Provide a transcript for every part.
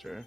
Sure.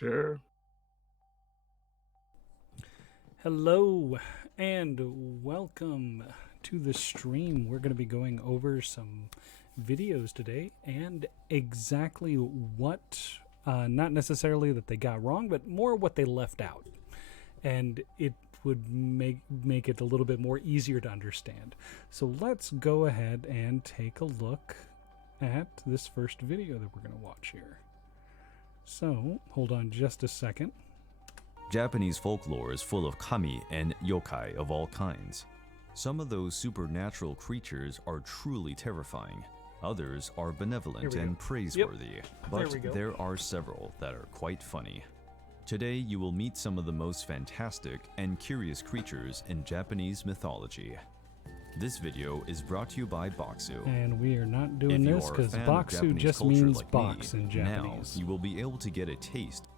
Sure. Hello and welcome to the stream. We're going to be going over some videos today and exactly what, not necessarily that they got wrong, but more what they left out. And it would make it a little bit more easier to understand. So let's go ahead and take a look at this first video that we're going to watch here. So hold on just a second. Japanese folklore is full of kami and yokai of all kinds. Some of those supernatural creatures are truly terrifying. Others are benevolent and praiseworthy, but there are several that are quite funny. Today you will meet some of the most fantastic and curious creatures in Japanese mythology. This video is brought to you by Boxu. And we are not doing this because Boxu just means like box in Japanese. Now you will be able to get a taste.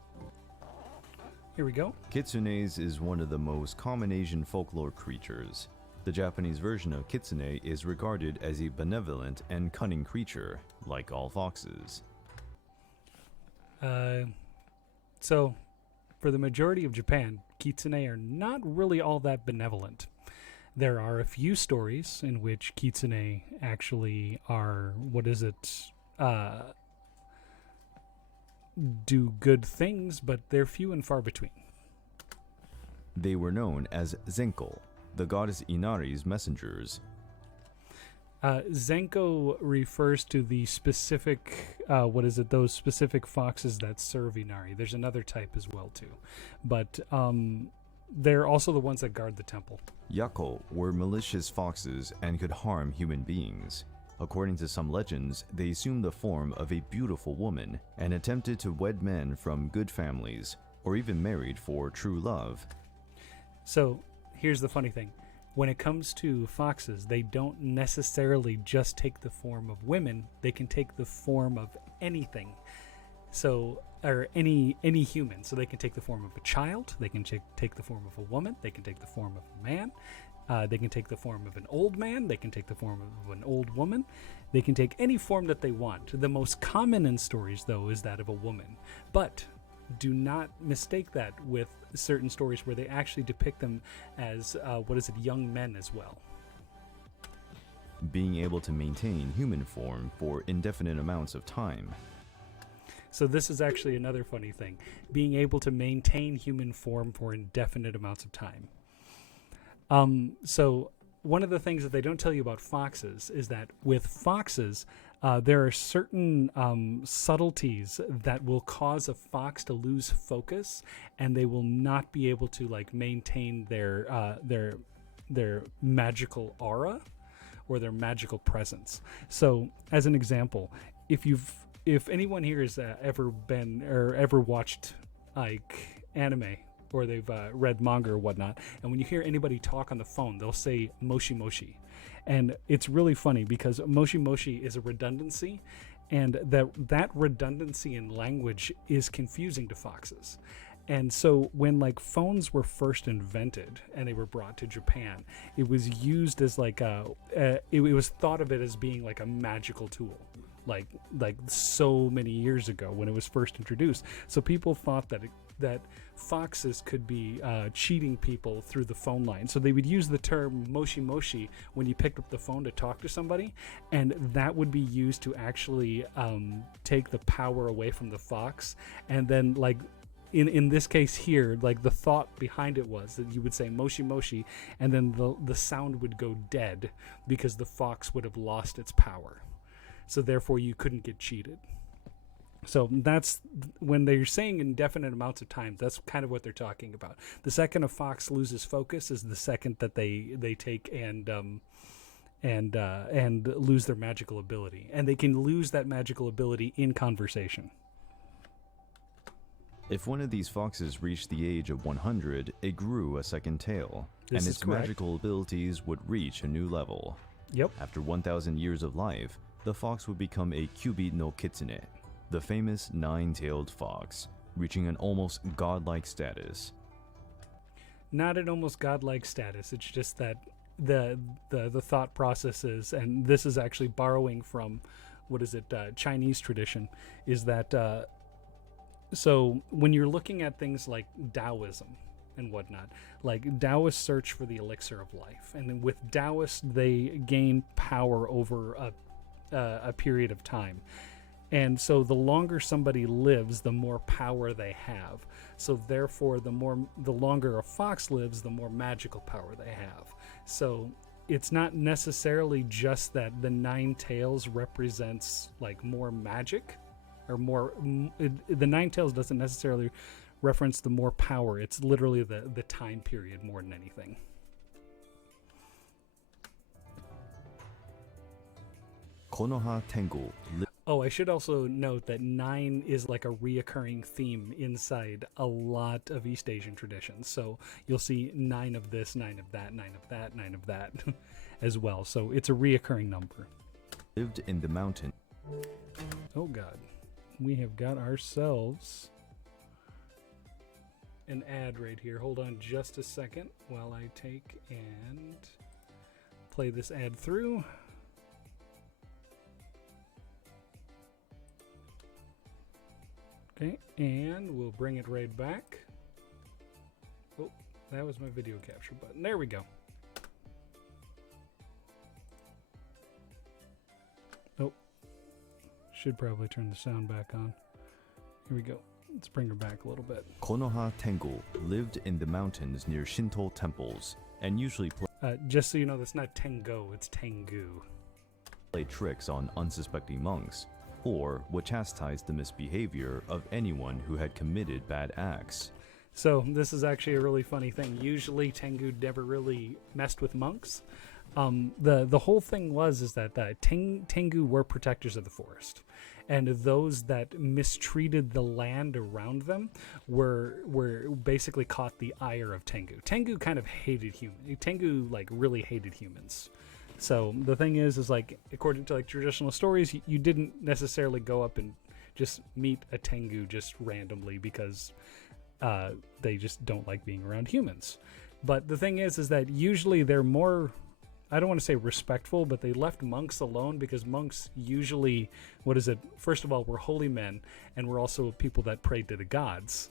Here we go. Kitsunes is one of the most common Asian folklore creatures. The Japanese version of kitsune is regarded as a benevolent and cunning creature, like all foxes. So, for the majority of Japan, kitsune are not really all that benevolent. There are a few stories in which kitsune actually are, do good things, but they're few and far between. They were known as Zenko, the goddess Inari's messengers. Zenko refers to the specific, those specific foxes that serve Inari. There's another type as well, too. But they're also the ones that guard the temple. Yako were malicious foxes and could harm human beings. According to some legends, they assumed the form of a beautiful woman and attempted to wed men from good families, or even married for true love. So, here's the funny thing. When it comes to foxes, they don't necessarily just take the form of women. They can take the form of anything. So, or any human. So they can take the form of a child. They can take the form of a woman. They can take the form of a man. They can take the form of an old man. They can take the form of an old woman. They can take any form that they want. The most common in stories, though, is that of a woman. But do not mistake that with certain stories where they actually depict them as, young men as well. Being able to maintain human form for indefinite amounts of time. So this is actually another funny thing. Being able to maintain human form for indefinite amounts of time. So one of the things that they don't tell you about foxes is that with foxes, there are certain subtleties that will cause a fox to lose focus, and they will not be able to maintain their magical aura or their magical presence. So, as an example, if anyone here has ever been or ever watched anime, or they've read manga or whatnot, and when you hear anybody talk on the phone, they'll say moshi moshi. And it's really funny because moshi moshi is a redundancy, and that redundancy in language is confusing to foxes. And so when phones were first invented and they were brought to Japan, it was used as it was thought of it as being like a magical tool. Like so many years ago when it was first introduced. So people thought that foxes could be cheating people through the phone line. So they would use the term moshi moshi when you picked up the phone to talk to somebody, and that would be used to actually take the power away from the fox. And then in this case here, the thought behind it was that you would say moshi moshi, and then the sound would go dead because the fox would have lost its power. So therefore you couldn't get cheated. So that's when they're saying indefinite amounts of time, that's kind of what they're talking about. The second a fox loses focus is the second that they take and lose their magical ability. And they can lose that magical ability in conversation. If one of these foxes reached the age of 100, it grew a second tail, and its magical abilities would reach a new level. Yep. After 1,000 years of life, the fox would become a Kyubi no Kitsune, the famous nine-tailed fox, reaching an almost godlike status. Not an almost godlike status, it's just that the thought processes, and this is actually borrowing from Chinese tradition, is that So when you're looking at things like Taoism and whatnot, like Taoists search for the elixir of life, and then with Taoists they gain power over a period of time. And so the longer somebody lives, the more power they have. So therefore, the longer a fox lives, the more magical power they have. So it's not necessarily just that the 9 tails represents like more magic or more. The 9 tails doesn't necessarily reference the more power. It's literally the time period more than anything. Konoha Tengu. Oh, I should also note that 9 is like a reoccurring theme inside a lot of East Asian traditions. So you'll see 9 of this, 9 of that, 9 of that, 9 of that as well. So it's a reoccurring number. Lived in the mountain. Oh God, we have got ourselves an ad right here. Hold on just a second while I take and play this ad through. Okay, and we'll bring it right back. Oh, that was my video capture button. There we go. Oh, should probably turn the sound back on. Here we go. Let's bring her back a little bit. Konoha Tengu lived in the mountains near Shinto temples and usually Just so you know, that's not Tengo, it's Tengu. played tricks on unsuspecting monks, or would chastise the misbehavior of anyone who had committed bad acts. So this is actually a really funny thing. Usually Tengu never really messed with monks. The whole thing is that Tengu were protectors of the forest, and those that mistreated the land around them were basically caught the ire of Tengu. Tengu kind of hated humans. Tengu like really hated humans. So the thing is like, according to like traditional stories, you didn't necessarily go up and just meet a Tengu just randomly because they just don't like being around humans. But the thing is that usually they're more, I don't want to say respectful, but they left monks alone because monks usually, first of all, were holy men, and were also people that prayed to the gods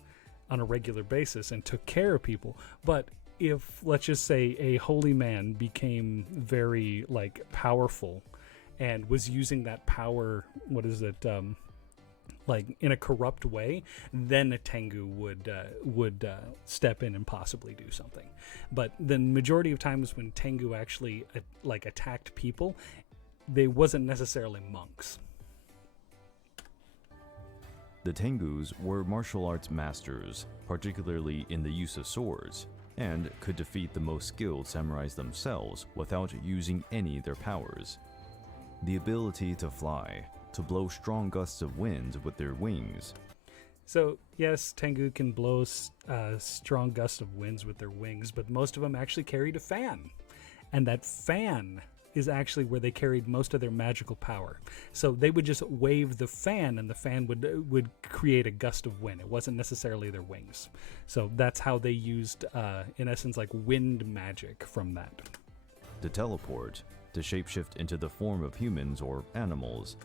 on a regular basis and took care of people. But if, let's just say, a holy man became very like powerful and was using that power, like in a corrupt way, then a Tengu would step in and possibly do something. But the majority of times when Tengu actually like attacked people, they wasn't necessarily monks. The Tengus were martial arts masters, particularly in the use of swords, and could defeat the most skilled samurais themselves without using any of their powers. The ability to fly, to blow strong gusts of wind with their wings. So yes, Tengu can blow strong gusts of winds with their wings, but most of them actually carried a fan, and that fan is actually where they carried most of their magical power. So they would just wave the fan, and the fan would create a gust of wind. It wasn't necessarily their wings. So that's how they used, in essence, like wind magic from that. To teleport, to shapeshift into the form of humans or animals.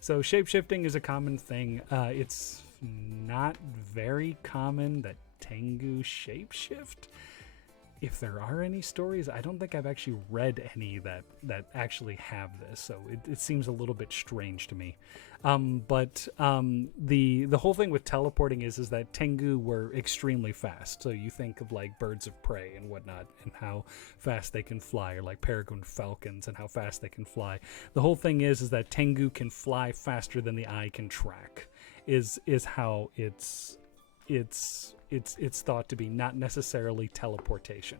So shapeshifting is a common thing. It's not very common that Tengu shapeshift. If there are any stories, I don't think I've actually read any that actually have this, so it seems a little bit strange to me. But the whole thing with teleporting is that Tengu were extremely fast. So you think of like birds of prey and whatnot, and how fast they can fly, or like peregrine falcons and how fast they can fly. The whole thing is that Tengu can fly faster than the eye can track. Is how it's thought to be, not necessarily teleportation.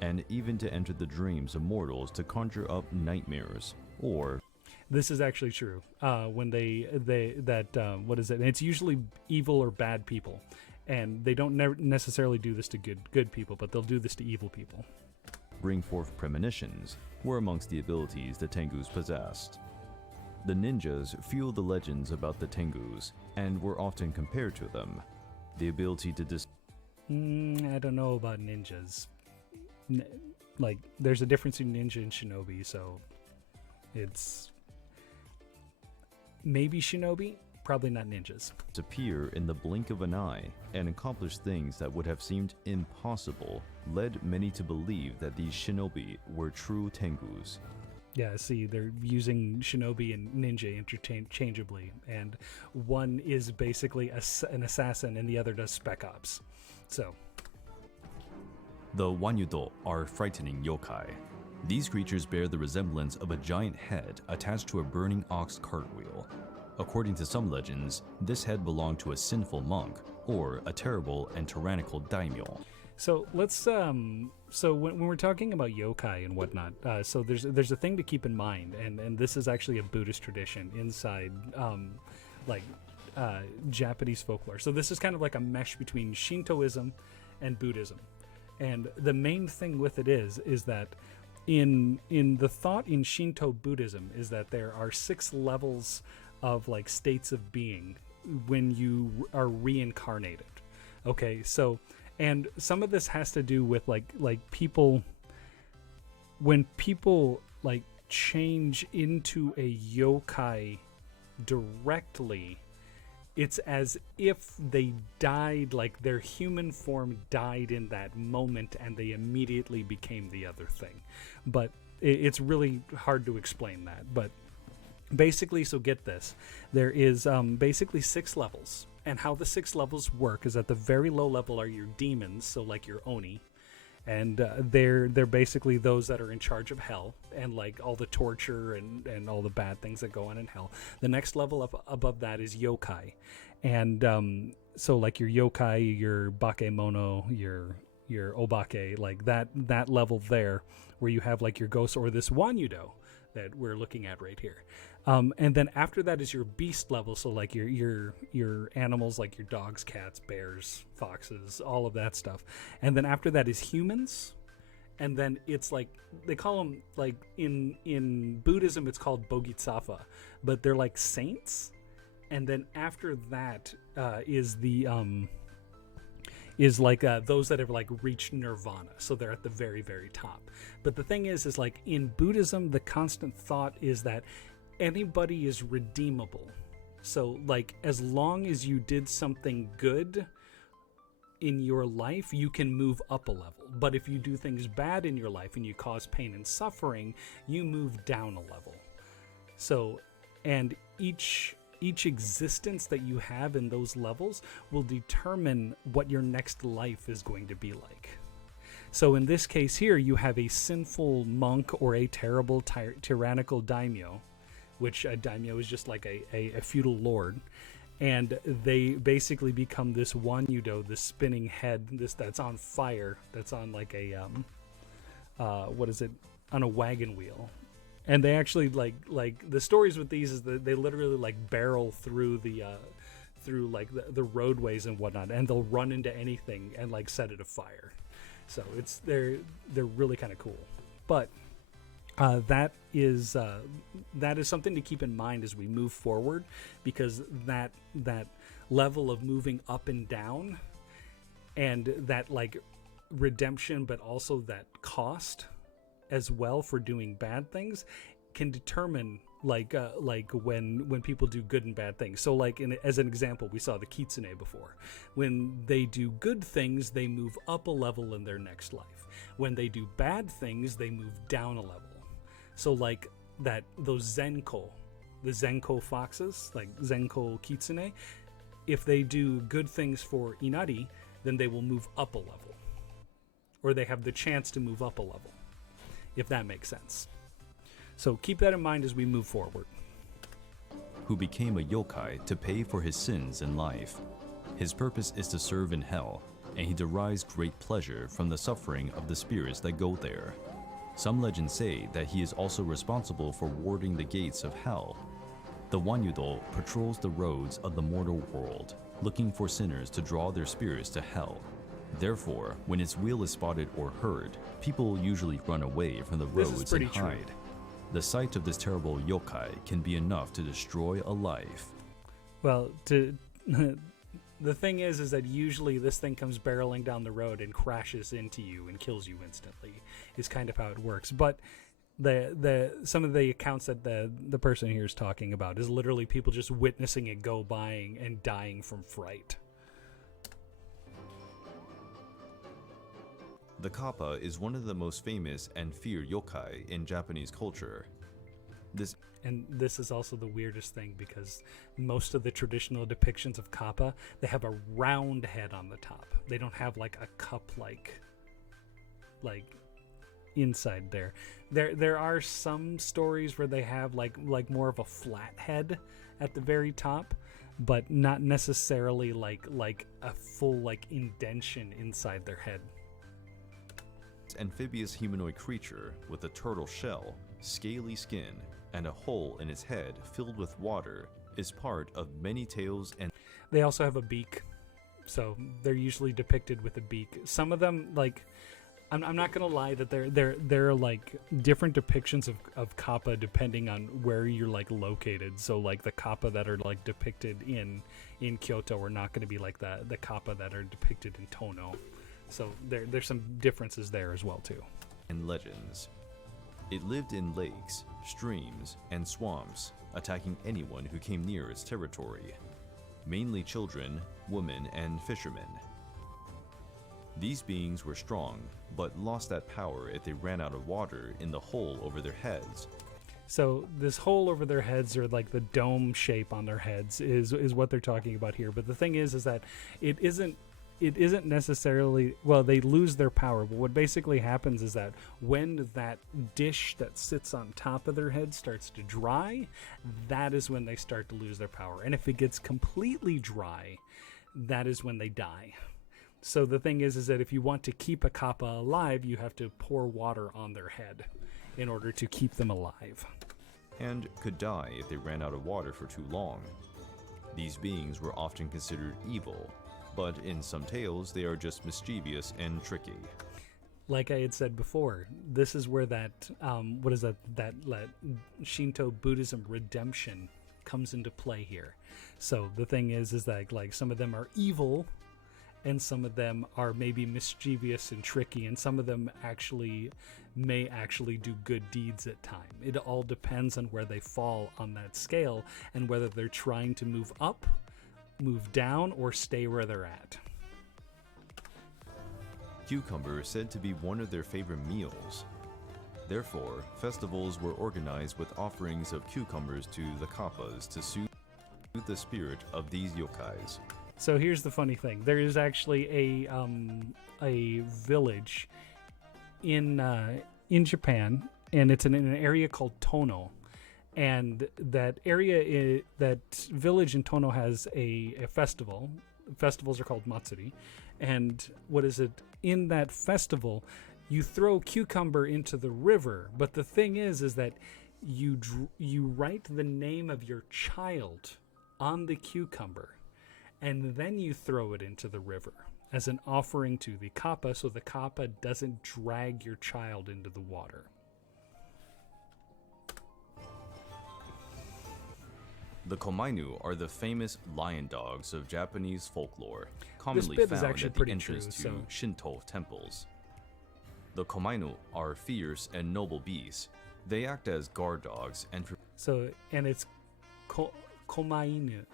And even to enter the dreams of mortals to conjure up nightmares, or... This is actually true. When and it's usually evil or bad people, and they don't necessarily do this to good people, but they'll do this to evil people. Bring forth premonitions were amongst the abilities the Tengus possessed. The ninjas fueled the legends about the Tengus and were often compared to them. The ability to I don't know about ninjas. Like, there's a difference in ninja and shinobi, so it's maybe shinobi. probably not ninjas. Appear in the blink of an eye and accomplish things that would have seemed impossible led many to believe that these shinobi were true tengus. Yeah, see, they're using shinobi and ninja interchangeably, and one is basically an assassin and the other does spec ops. So, the Wanyudo are frightening yokai. These creatures bear the resemblance of a giant head attached to a burning ox cartwheel. According to some legends, this head belonged to a sinful monk or a terrible and tyrannical daimyo. So let's so when we're talking about yokai and whatnot, so there's a thing to keep in mind, and this is actually a Buddhist tradition inside Japanese folklore. So this is kind of like a mesh between Shintoism and Buddhism, and the main thing with it is that in the thought in Shinto Buddhism is that there are 6 levels of like states of being when you are reincarnated. Okay, so. And some of this has to do with like people, when people like change into a yokai directly, it's as if they died, like their human form died in that moment and they immediately became the other thing. But it's really hard to explain that. But basically, so get this, there is basically 6 levels. And how the 6 levels work is at the very low level are your demons, so like your oni, and they're basically those that are in charge of hell and like all the torture and all the bad things that go on in hell. The next level up above that is yokai, and so like your yokai, your bakemono, your obake, like that level there, where you have like your ghosts or this wanyudo that we're looking at right here. And then after that is your beast level, so like your animals, like your dogs, cats, bears, foxes, all of that stuff. And then after that is humans, and then it's like they call them, like in Buddhism it's called bodhisattva, but they're like saints. And then after that is the is like those that have like reached nirvana, so they're at the very, very top. But the thing is like in Buddhism, the constant thought is that anybody is redeemable. So like as long as you did something good in your life, you can move up a level. But if you do things bad in your life and you cause pain and suffering, you move down a level. So, and each existence that you have in those levels will determine what your next life is going to be like. So in this case here, you have a sinful monk or a terrible tyrannical daimyo, which a daimyo is just like a feudal lord, and they basically become this wanyudo, this spinning head, that's on fire, that's on like a on a wagon wheel. And they actually like the stories with these is that they literally like barrel through the the roadways and whatnot, and they'll run into anything and like set it afire. So they're really kind of cool. But that is something to keep in mind as we move forward, because that level of moving up and down, and that like redemption, but also that cost as well for doing bad things, can determine like when people do good and bad things. So like as an example, we saw the kitsune before. When they do good things, they move up a level in their next life. When they do bad things, they move down a level. So like those zenko, the zenko foxes, like zenko kitsune, if they do good things for inari, then they will move up a level, or they have the chance to move up a level, if that makes sense. So keep that in mind as we move forward. Who became a yokai to pay for his sins in life. His purpose is to serve in hell, and he derives great pleasure from the suffering of the spirits that go there. Some legends say that he is also responsible for warding the gates of hell. The Wanyudo patrols the roads of the mortal world, looking for sinners to draw their spirits to hell. Therefore, when its wheel is spotted or heard, people usually run away from the roads and hide. The sight of this terrible yokai can be enough to destroy a life. Well, the thing is that usually this thing comes barreling down the road and crashes into you and kills you instantly, is kind of how it works. But Some of the accounts that the person here is talking about is literally people just witnessing it go by and dying from fright. The kappa is one of the most famous and feared yokai in Japanese culture. This is also the weirdest thing, because most of the traditional depictions of kappa, they have a round head on the top. They don't have like a cup like inside there. There are some stories where they have like more of a flat head at the very top, but not necessarily like a full like indentation inside their head. Amphibious humanoid creature with a turtle shell, scaly skin, and a hole in its head filled with water is part of many tales, and they also have a beak, so they're usually depicted with a beak. Some of them, like, I'm not gonna lie that they're like different depictions of kappa depending on where you're like located. So like the kappa that are like depicted in Kyoto are not going to be like the kappa that are depicted in Tono. So there's some differences there as well too. And legends. It lived in lakes, streams, and swamps, attacking anyone who came near its territory, mainly children, women, and fishermen. These beings were strong, but lost that power if they ran out of water in the hole over their heads. So this hole over their heads, or like the dome shape on their heads, is what they're talking about here. But the thing is that it isn't necessarily, well, they lose their power, but what basically happens is that when that dish that sits on top of their head starts to dry, that is when they start to lose their power. And if it gets completely dry, that is when they die. So the thing is that if you want to keep a kappa alive, you have to pour water on their head in order to keep them alive. And could die if they ran out of water for too long. These beings were often considered evil, but in some tales they are just mischievous and tricky. Like I had said before, this is where that Shinto Buddhism redemption comes into play here. So the thing is that like some of them are evil, and some of them are maybe mischievous and tricky, and some of them may actually do good deeds at time. It all depends on where they fall on that scale, and whether they're trying to move up, move down, or stay where they're at. Cucumber is said to be one of their favorite meals. Therefore, festivals were organized with offerings of cucumbers to the kappas to soothe the spirit of these yokais. So here's the funny thing. There is actually a village in Japan, and it's in an area called Tono. And that village in Tono has a festival. Festivals are called Matsuri. And in that festival, you throw cucumber into the river. But the thing is that you write the name of your child on the cucumber, and then you throw it into the river as an offering to the kappa, so the kappa doesn't drag your child into the water. The komainu are the famous lion dogs of Japanese folklore, commonly this bit is found actually at the pretty entrance true, to Shinto temples. The komainu are fierce and noble beasts. They act as guard dogs and it's komainu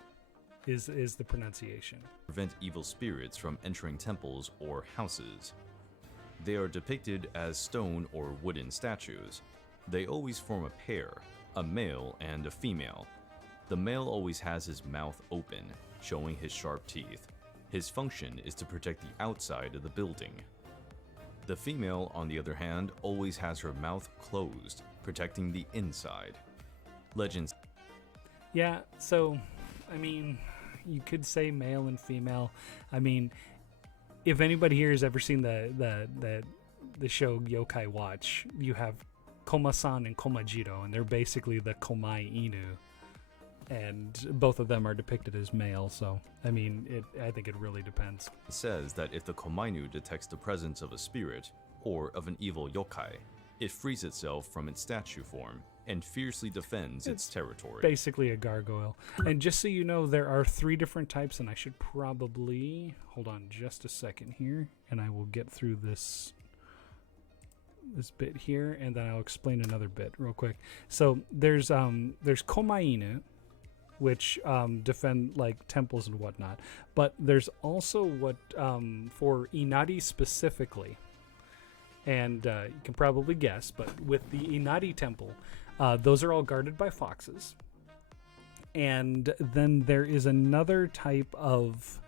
is the pronunciation. Prevent evil spirits from entering temples or houses. They are depicted as stone or wooden statues. They always form a pair, a male and a female. The male always has his mouth open, showing his sharp teeth. His function is to protect the outside of the building. The female, on the other hand, always has her mouth closed, protecting the inside. Legends. Yeah, so, I mean, you could say male and female. I mean, if anybody here has ever seen the show Yokai Watch, you have Koma-san and Komajiro, and they're basically the Komai Inu. And both of them are depicted as male, so I mean, I think it really depends. It says that if the komainu detects the presence of a spirit or of an evil yokai, it frees itself from its statue form and fiercely defends its territory. Basically a gargoyle. And just so you know, there are 3 different types, and I should probably hold on just a second here, and I will get through this this bit here, and then I'll explain another bit real quick. So there's komainu, which defend like temples and whatnot, but there's also what for inari specifically, and you can probably guess, but with the inari temple, those are all guarded by foxes. And then there is another type of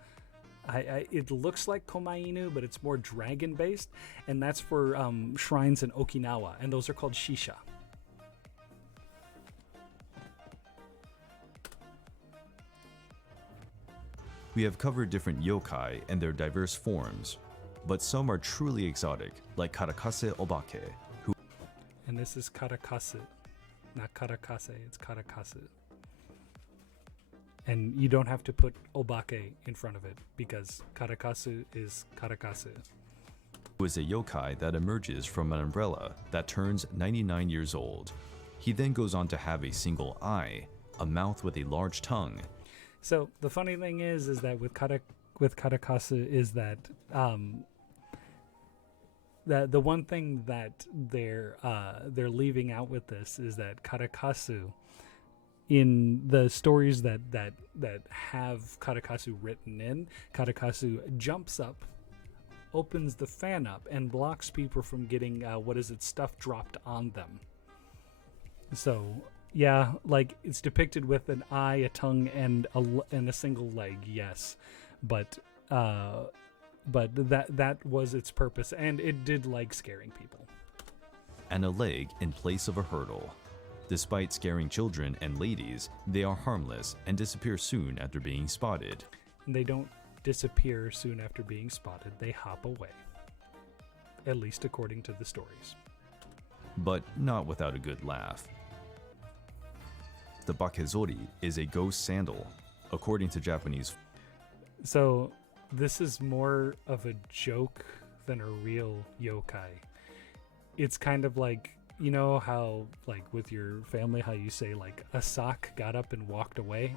it looks like komainu, but it's more dragon based, and that's for shrines in Okinawa, and those are called shisha. We have covered different yokai and their diverse forms, but some are truly exotic, like Karakase Obake, who... And this is Karakase, not Karakase, it's Karakase. And you don't have to put Obake in front of it, because Karakasu is Karakase. Who is a yokai that emerges from an umbrella that turns 99 years old. He then goes on to have a single eye, a mouth with a large tongue. So the funny thing is that with Karakasu is that that the one thing that they're leaving out with this is that Karakasu, in the stories that have Karakasu written in, Karakasu jumps up, opens the fan up, and blocks people from getting stuff dropped on them. So yeah, like it's depicted with an eye, a tongue, and a single leg. Yes, but that was its purpose, and it did like scaring people. And a leg in place of a hurdle. Despite scaring children and ladies, they are harmless and disappear soon after being spotted. And they don't disappear soon after being spotted, they hop away. At least according to the stories. But not without a good laugh. The bakezori is a ghost sandal, according to Japanese. So this is more of a joke than a real yokai. It's kind of like, you know how, like, with your family, how you say, like, a sock got up and walked away?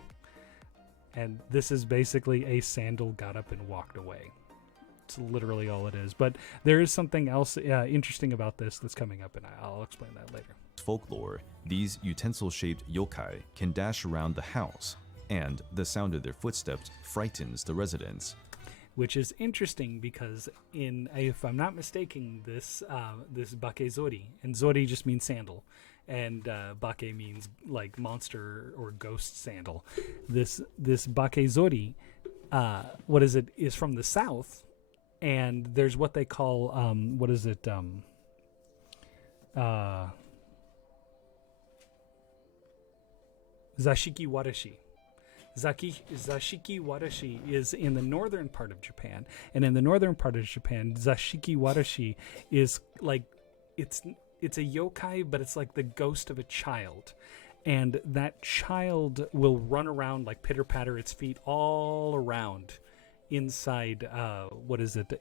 And this is basically a sandal got up and walked away. It's literally all it is. But there is something else interesting about this that's coming up, and I'll explain that later. Folklore, these utensil-shaped yokai can dash around the house, and the sound of their footsteps frightens the residents. Which is interesting because, if I'm not mistaken, this bakezori, and zori just means sandal, and bake means like monster or ghost sandal. This bakezori, is from the south, and there's what they call zashiki warashi. Zashiki warashi is in the northern part of Japan, and in the northern part of Japan, zashiki warashi is like it's a yokai, but it's like the ghost of a child, and that child will run around like pitter patter its feet all around inside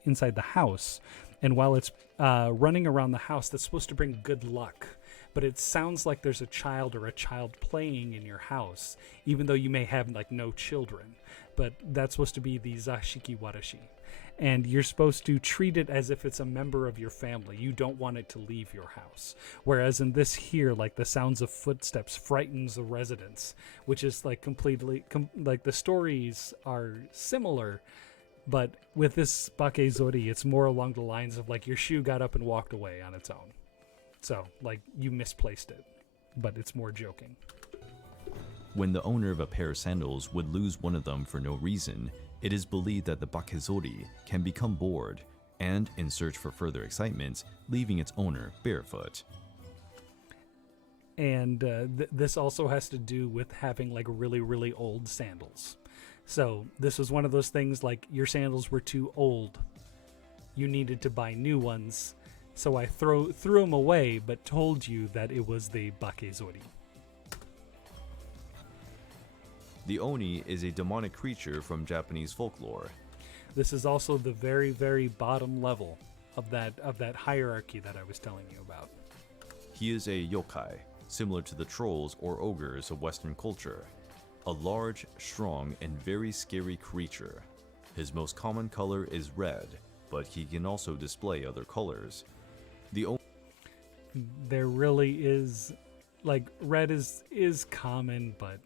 inside the house, and while it's running around the house, that's supposed to bring good luck. But it sounds like there's a child or a child playing in your house, even though you may have like no children. But that's supposed to be the zashiki warashi. And you're supposed to treat it as if it's a member of your family. You don't want it to leave your house. Whereas in this here, like the sounds of footsteps frightens the residents, which is like completely, like the stories are similar. But with this bakezori, it's more along the lines of like your shoe got up and walked away on its own. So, like, you misplaced it, but it's more joking. When the owner of a pair of sandals would lose one of them for no reason, it is believed that the bakezori can become bored and, in search for further excitement, leaving its owner barefoot. And this also has to do with having, like, really, really old sandals. So, this was one of those things, like, your sandals were too old. You needed to buy new ones. So I threw them away, but told you that it was the bakezori. The Oni is a demonic creature from Japanese folklore. This is also the very, very bottom level of that hierarchy that I was telling you about. He is a yokai, similar to the trolls or ogres of Western culture. A large, strong, and very scary creature. His most common color is red, but he can also display other colors. There really is, like, red is common, but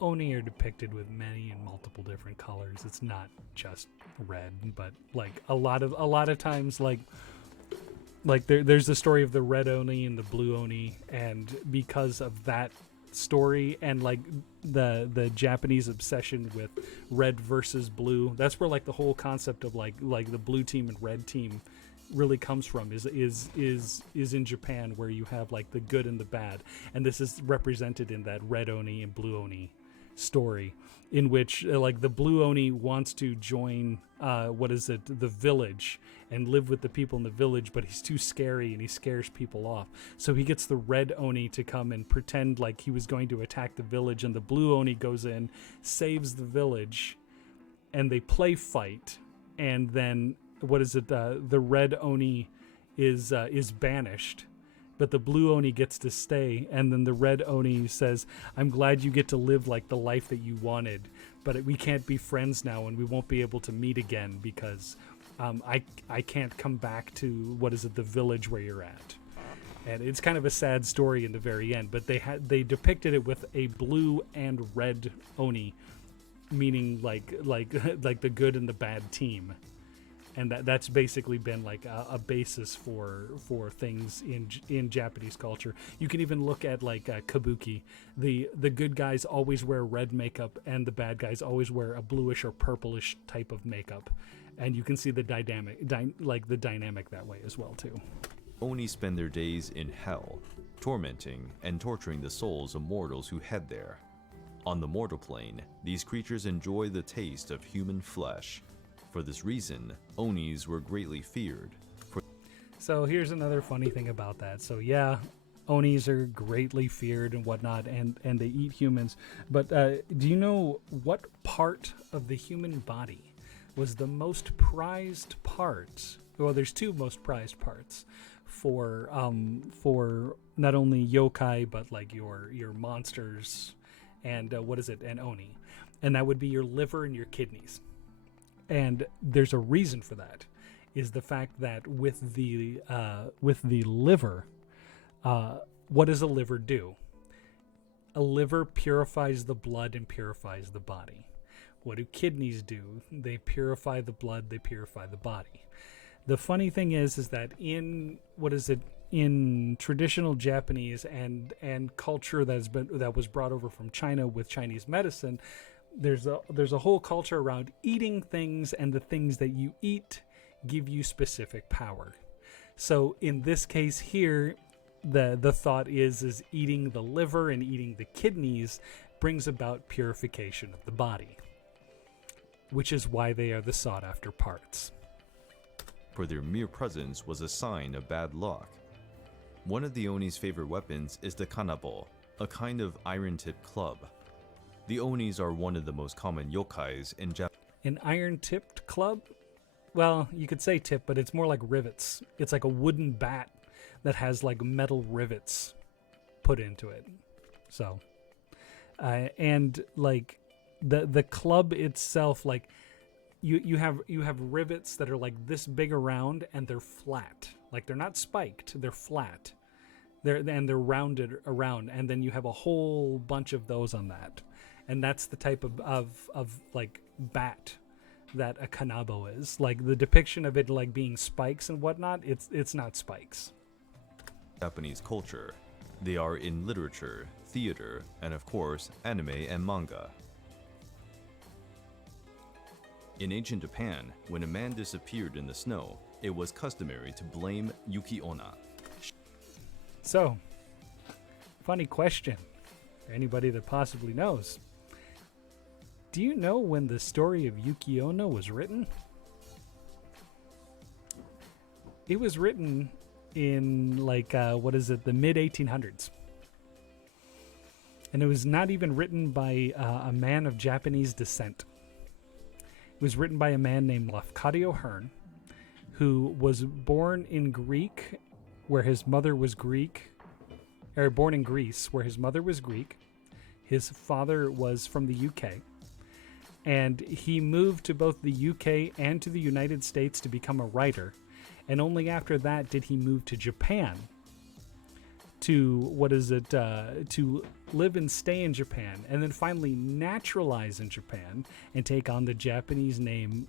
Oni are depicted with many and multiple different colors. It's not just red, but like a lot of times, like there's the story of the red Oni and the blue Oni, and because of that story and like the Japanese obsession with red versus blue, that's where like the whole concept of like the blue team and red team really comes from, is in Japan, where you have like the good and the bad, and this is represented in that red Oni and blue Oni story, in which like the blue Oni wants to join the village and live with the people in the village, but he's too scary and he scares people off, so he gets the red Oni to come and pretend like he was going to attack the village, and the blue Oni goes in, saves the village, and they play fight, and then the red Oni is banished, but the blue Oni gets to stay, and then the red Oni says, "I'm glad you get to live like the life that you wanted, but we can't be friends now, and we won't be able to meet again because I can't come back to the village where you're at." And it's kind of a sad story in the very end, but they depicted it with a blue and red Oni, meaning like like the good and the bad team. And that's basically been like a basis for things in Japanese culture. You can even look at like kabuki. The good guys always wear red makeup, and the bad guys always wear a bluish or purplish type of makeup. And you can see the dynamic that way as well too. Oni spend their days in hell, tormenting and torturing the souls of mortals who head there. On the mortal plane, these creatures enjoy the taste of human flesh. For this reason, Onis were greatly feared. So here's another funny thing about that. So yeah, Onis are greatly feared and whatnot, and they eat humans. But do you know what part of the human body was the most prized part? Well, there's two most prized parts for not only yokai, but like your monsters and and Oni. And that would be your liver and your kidneys. And there's a reason for that, is the fact that with the liver, what does a liver do? A liver purifies the blood and purifies the body. What do kidneys do? They purify the blood, they purify the body. The funny thing is that in traditional Japanese and culture that was brought over from China with Chinese medicine, there's a whole culture around eating things, and the things that you eat give you specific power. So in this case here, the thought is eating the liver and eating the kidneys brings about purification of the body, which is why they are the sought after parts. For their mere presence was a sign of bad luck. One of the Oni's favorite weapons is the kanabo, a kind of iron-tipped club. The Onis are one of the most common yokais in Japan. An iron-tipped club? Well, you could say tip, but it's more like rivets. It's like a wooden bat that has like metal rivets put into it. So, and like the club itself, like you have rivets that are like this big around, and they're flat. Like they're not spiked, they're flat. They're rounded around, and then you have a whole bunch of those on that. And that's the type of like bat that a kanabo is. Like the depiction of it like being spikes and whatnot, it's not spikes. Japanese culture. They are in literature, theater, and of course, anime and manga. In ancient Japan, when a man disappeared in the snow, it was customary to blame Yuki Onna. So, funny question for anybody that possibly knows. Do you know when the story of Yuki Onna was written? It was written in like the mid 1800s, and it was not even written by a man of Japanese descent. It was written by a man named Lafcadio Hearn, who was born in Greek, where his mother was Greek, or born in Greece, where his mother was Greek. His father was from the UK. And he moved to both the UK and to the United States to become a writer. And only after that did he move to Japan to, to live and stay in Japan, and then finally naturalize in Japan and take on the Japanese name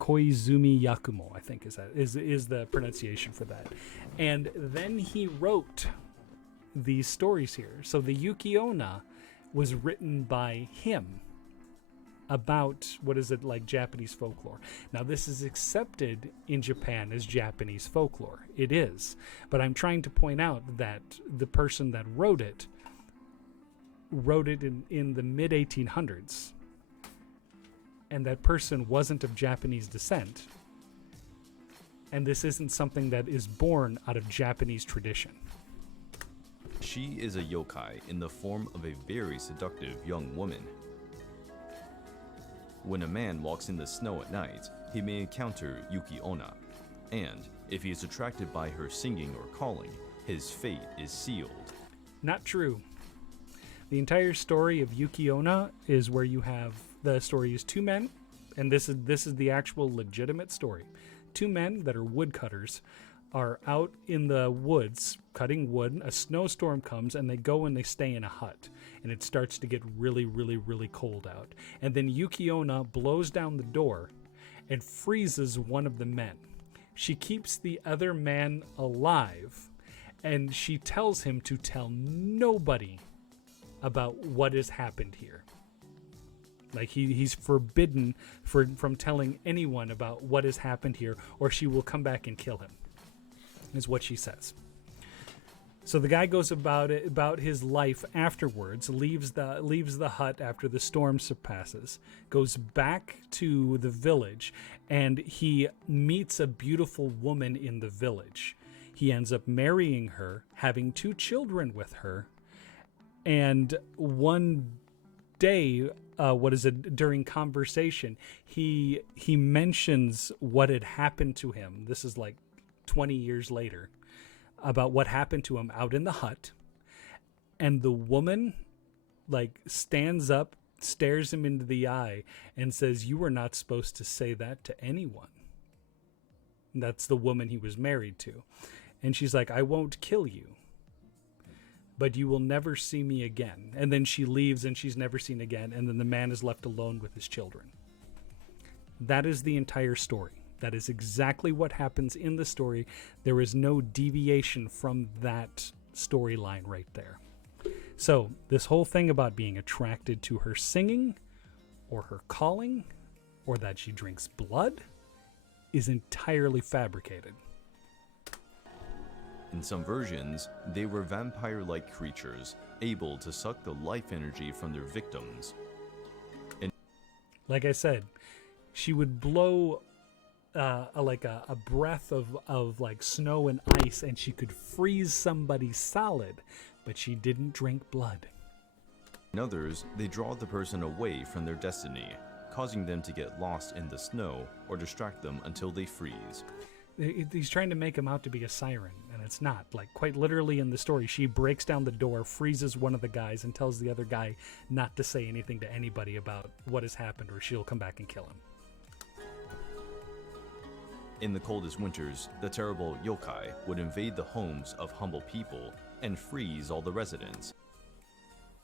Koizumi Yakumo, I think is the pronunciation for that. And then he wrote these stories here. So the Yuki-onna was written by him about Japanese folklore. Now this is accepted in Japan as Japanese folklore. It is. But I'm trying to point out that the person that wrote it in the mid 1800s. And that person wasn't of Japanese descent. And this isn't something that is born out of Japanese tradition. She is a yokai in the form of a very seductive young woman. When a man walks in the snow at night, he may encounter Yuki-onna, and if he is attracted by her singing or calling, his fate is sealed. Not true. The entire story of Yuki-onna is where you have the story is two men, and this is the actual legitimate story. Two men that are woodcutters are out in the woods cutting wood. A snowstorm comes and they go and they stay in a hut, and it starts to get really, really, really cold out. And then Yuki-onna blows down the door and freezes one of the men. She keeps the other man alive, and she tells him to tell nobody about what has happened here. Like he's forbidden from telling anyone about what has happened here, or she will come back and kill him, is what she says. So the guy goes about his life afterwards, leaves the hut after the storm surpasses, goes back to the village, and he meets a beautiful woman in the village. He ends up marrying her, having 2 children with her, and one day, during conversation, he mentions what had happened to him. This is like 20 years later, about what happened to him out in the hut. And the woman stands up, stares him into the eye, and says, "You were not supposed to say that to anyone." And that's the woman he was married to. And she's like, "I won't kill you, but you will never see me again." And then she leaves and she's never seen again. And then the man is left alone with his children. That is the entire story. That is exactly what happens in the story. There is no deviation from that storyline right there. So this whole thing about being attracted to her singing or her calling or that she drinks blood is entirely fabricated. In some versions, they were vampire-like creatures, able to suck the life energy from their victims. Like I said, she would blow a breath of snow and ice, and she could freeze somebody solid, but she didn't drink blood. In others, they draw the person away from their destiny, causing them to get lost in the snow or distract them until they freeze. He's trying to make him out to be a siren, and it's not. Quite literally in the story, she breaks down the door, freezes one of the guys, and tells the other guy not to say anything to anybody about what has happened, or she'll come back and kill him. In the coldest winters, the terrible yokai would invade the homes of humble people and freeze all the residents.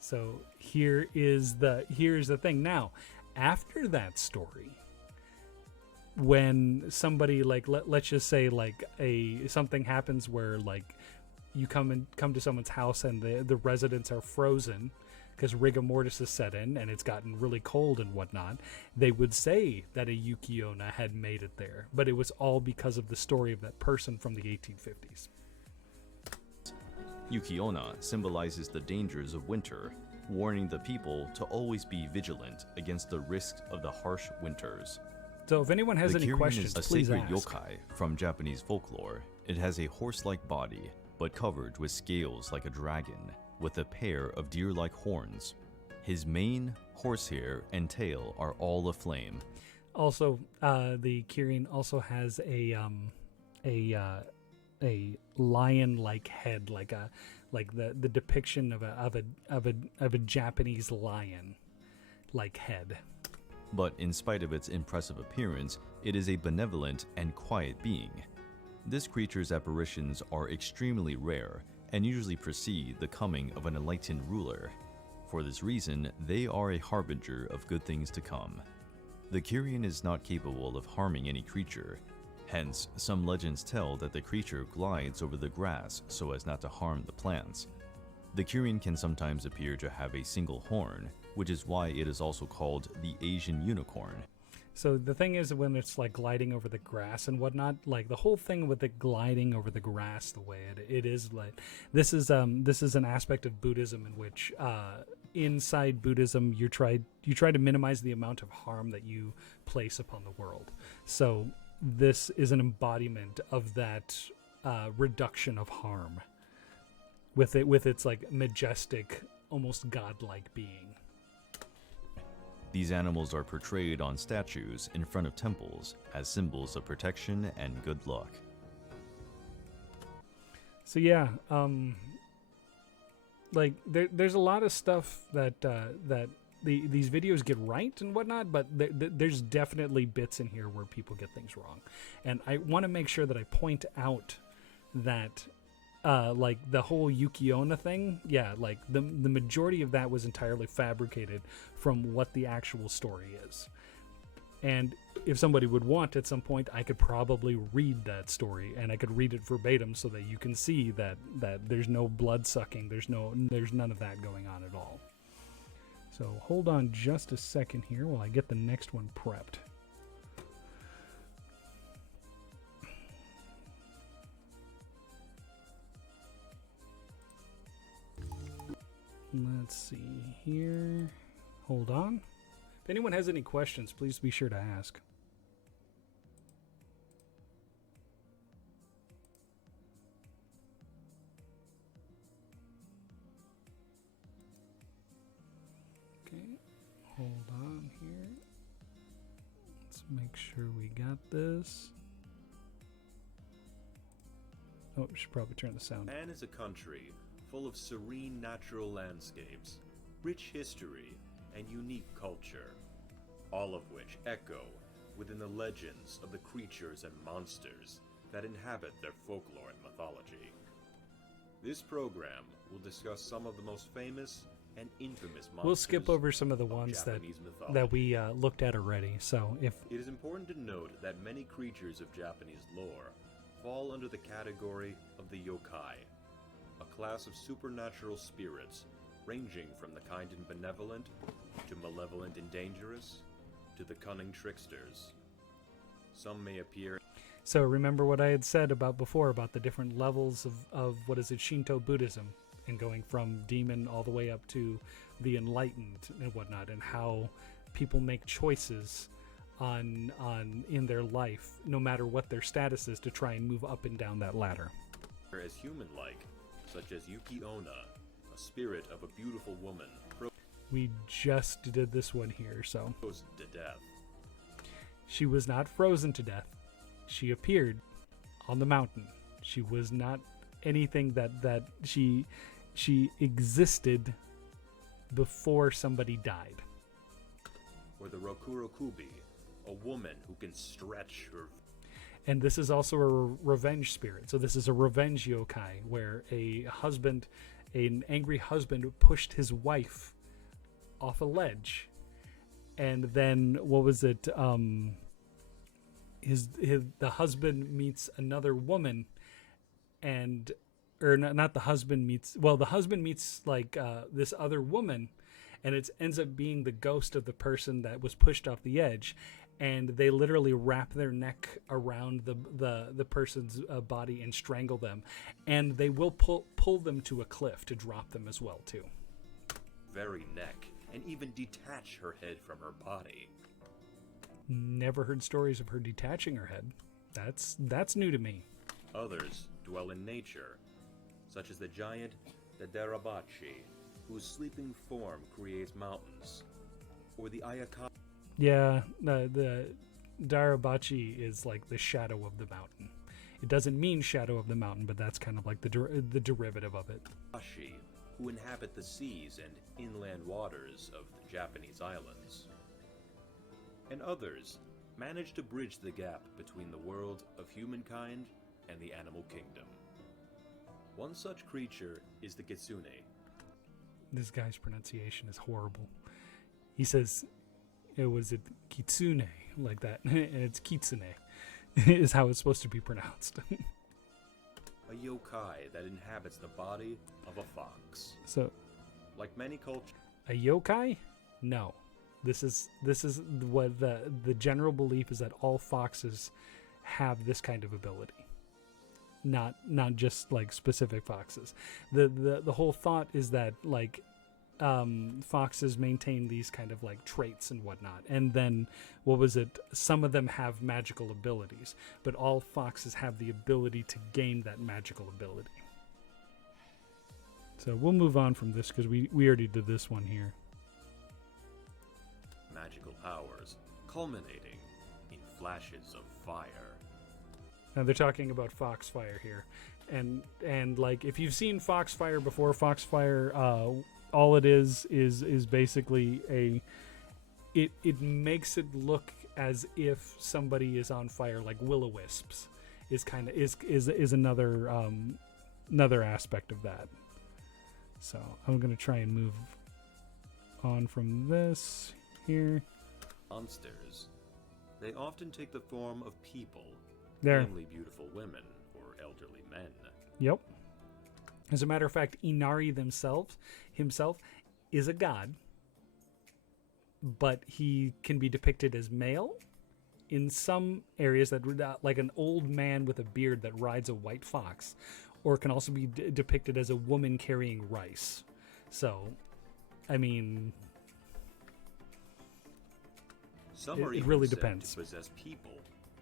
So here's the thing. Now, after that story, when somebody let's just say something happens where you come to someone's house and the residents are frozen because rigor mortis is set in and it's gotten really cold and whatnot, they would say that a Yuki-onna had made it there, but it was all because of the story of that person from the 1850s. Yuki-onna symbolizes the dangers of winter, warning the people to always be vigilant against the risks of the harsh winters. So if anyone has any Kirin questions, is a please sacred ask. yokai from Japanese folklore. It has a horse-like body, but covered with scales like a dragon, with a pair of deer-like horns. His mane, horsehair, and tail are all aflame. Also, the Kirin also has a lion-like head, the depiction of a Japanese lion-like head. but in spite of its impressive appearance, it is a benevolent and quiet being. This creature's apparitions are extremely rare and usually precede the coming of an enlightened ruler. For this reason, they are a harbinger of good things to come. The Kyrian is not capable of harming any creature. Hence, some legends tell that the creature glides over the grass so as not to harm the plants. The Kyrian can sometimes appear to have a single horn, which is why it is also called the Asian unicorn. So the thing is, when it's like gliding over the grass and whatnot, like the whole thing with it gliding over the grass, the way it is, like this is an aspect of Buddhism in which inside Buddhism you try to minimize the amount of harm that you place upon the world. So this is an embodiment of that reduction of harm with its like majestic, almost godlike being. These animals are portrayed on statues in front of temples as symbols of protection and good luck. So yeah, like there's a lot of stuff that these videos get right and whatnot, but there's definitely bits in here where people get things wrong, and I want to make sure that I point out that. Like the whole Yuki-onna thing, yeah, like the majority of that was entirely fabricated from what the actual story is. And if somebody would want at some point, I could probably read that story, and I could read it verbatim so that you can see that there's no blood sucking, there's none of that going on at all. So hold on just a second here while I get the next one prepped. Let's see here. Hold on. If anyone has any questions, please be sure to ask. Okay, hold on here. Let's make sure we got this. Oh, we should probably turn the sound. Man is a country full of serene natural landscapes, rich history, and unique culture, all of which echo within the legends of the creatures and monsters that inhabit their folklore and mythology. This program will discuss some of the most famous and infamous monsters. We'll skip over some of the ones that we looked at already. So if it is important to note that many creatures of Japanese lore fall under the category of the Yokai, a class of supernatural spirits ranging from the kind and benevolent to malevolent and dangerous to the cunning tricksters. Some may appear. So remember what I had said about before about the different levels of what is it, Shinto Buddhism, and going from demon all the way up to the enlightened and whatnot, and how people make choices on in their life, no matter what their status is, to try and move up and down that ladder. As human-like, such as Yuki-onna, a spirit of a beautiful woman. We just did this one here, so. Frozen to death. She was not frozen to death. She appeared on the mountain. She was not anything that she existed before somebody died. Or the Rokurokubi, a woman who can stretch her. And this is also a revenge spirit. So this is a revenge yokai, where an angry husband pushed his wife off a ledge, and then what was it? The husband meets another woman, not the husband meets. Well, the husband meets like this other woman, and it ends up being the ghost of the person that was pushed off the edge. And they literally wrap their neck around the person's body and strangle them, and they will pull them to a cliff to drop them as well too. Very neck, and even detach her head from her body. Never heard stories of her detaching her head. That's new to me. Others dwell in nature, such as the giant Darabachi, whose sleeping form creates mountains, or the Ayaka. Yeah, the Darabachi is like the shadow of the mountain. It doesn't mean shadow of the mountain, but that's kind of like the derivative of it. Who inhabit the seas and inland waters of the Japanese islands. and others manage to bridge the gap between the world of humankind and the animal kingdom. One such creature is the kitsune. This guy's pronunciation is horrible. He says, it was kitsune, like that, and it's kitsune, is how it's supposed to be pronounced. A yokai that inhabits the body of a fox. So, Like many cultures, a yokai? No. This is what the general belief is, that all foxes have this kind of ability. Not just like specific foxes. The whole thought is that like foxes maintain these kind of like traits and whatnot, and then some of them have magical abilities, but all foxes have the ability to gain that magical ability. So we'll move on from this because we already did this one here. magical powers, culminating in flashes of fire. Now they're talking about Foxfire here, and like if you've seen Foxfire before, Foxfire, all it is basically it makes it look as if somebody is on fire, like will-o-wisps is another another aspect of that. So I'm gonna try and move on from this here. Monsters. They often take the form of people, There. namely beautiful women or elderly men. Yep. As a matter of fact, Inari himself is a god, but he can be depicted as male in some areas, that like an old man with a beard that rides a white fox, or can also be depicted as a woman carrying rice. So, I mean, Some are it even really said depends. to possess people,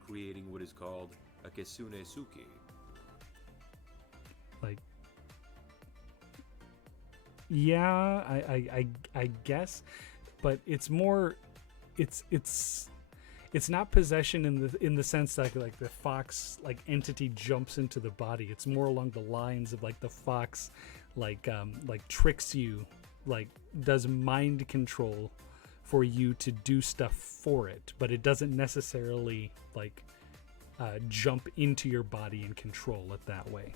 creating what is called a kitsune suki. Like, yeah, I guess, but it's more, it's not possession in the sense that like the fox like entity jumps into the body. It's more along the lines of like the fox like tricks you, like does mind control for you to do stuff for it, but it doesn't necessarily like jump into your body and control it that way.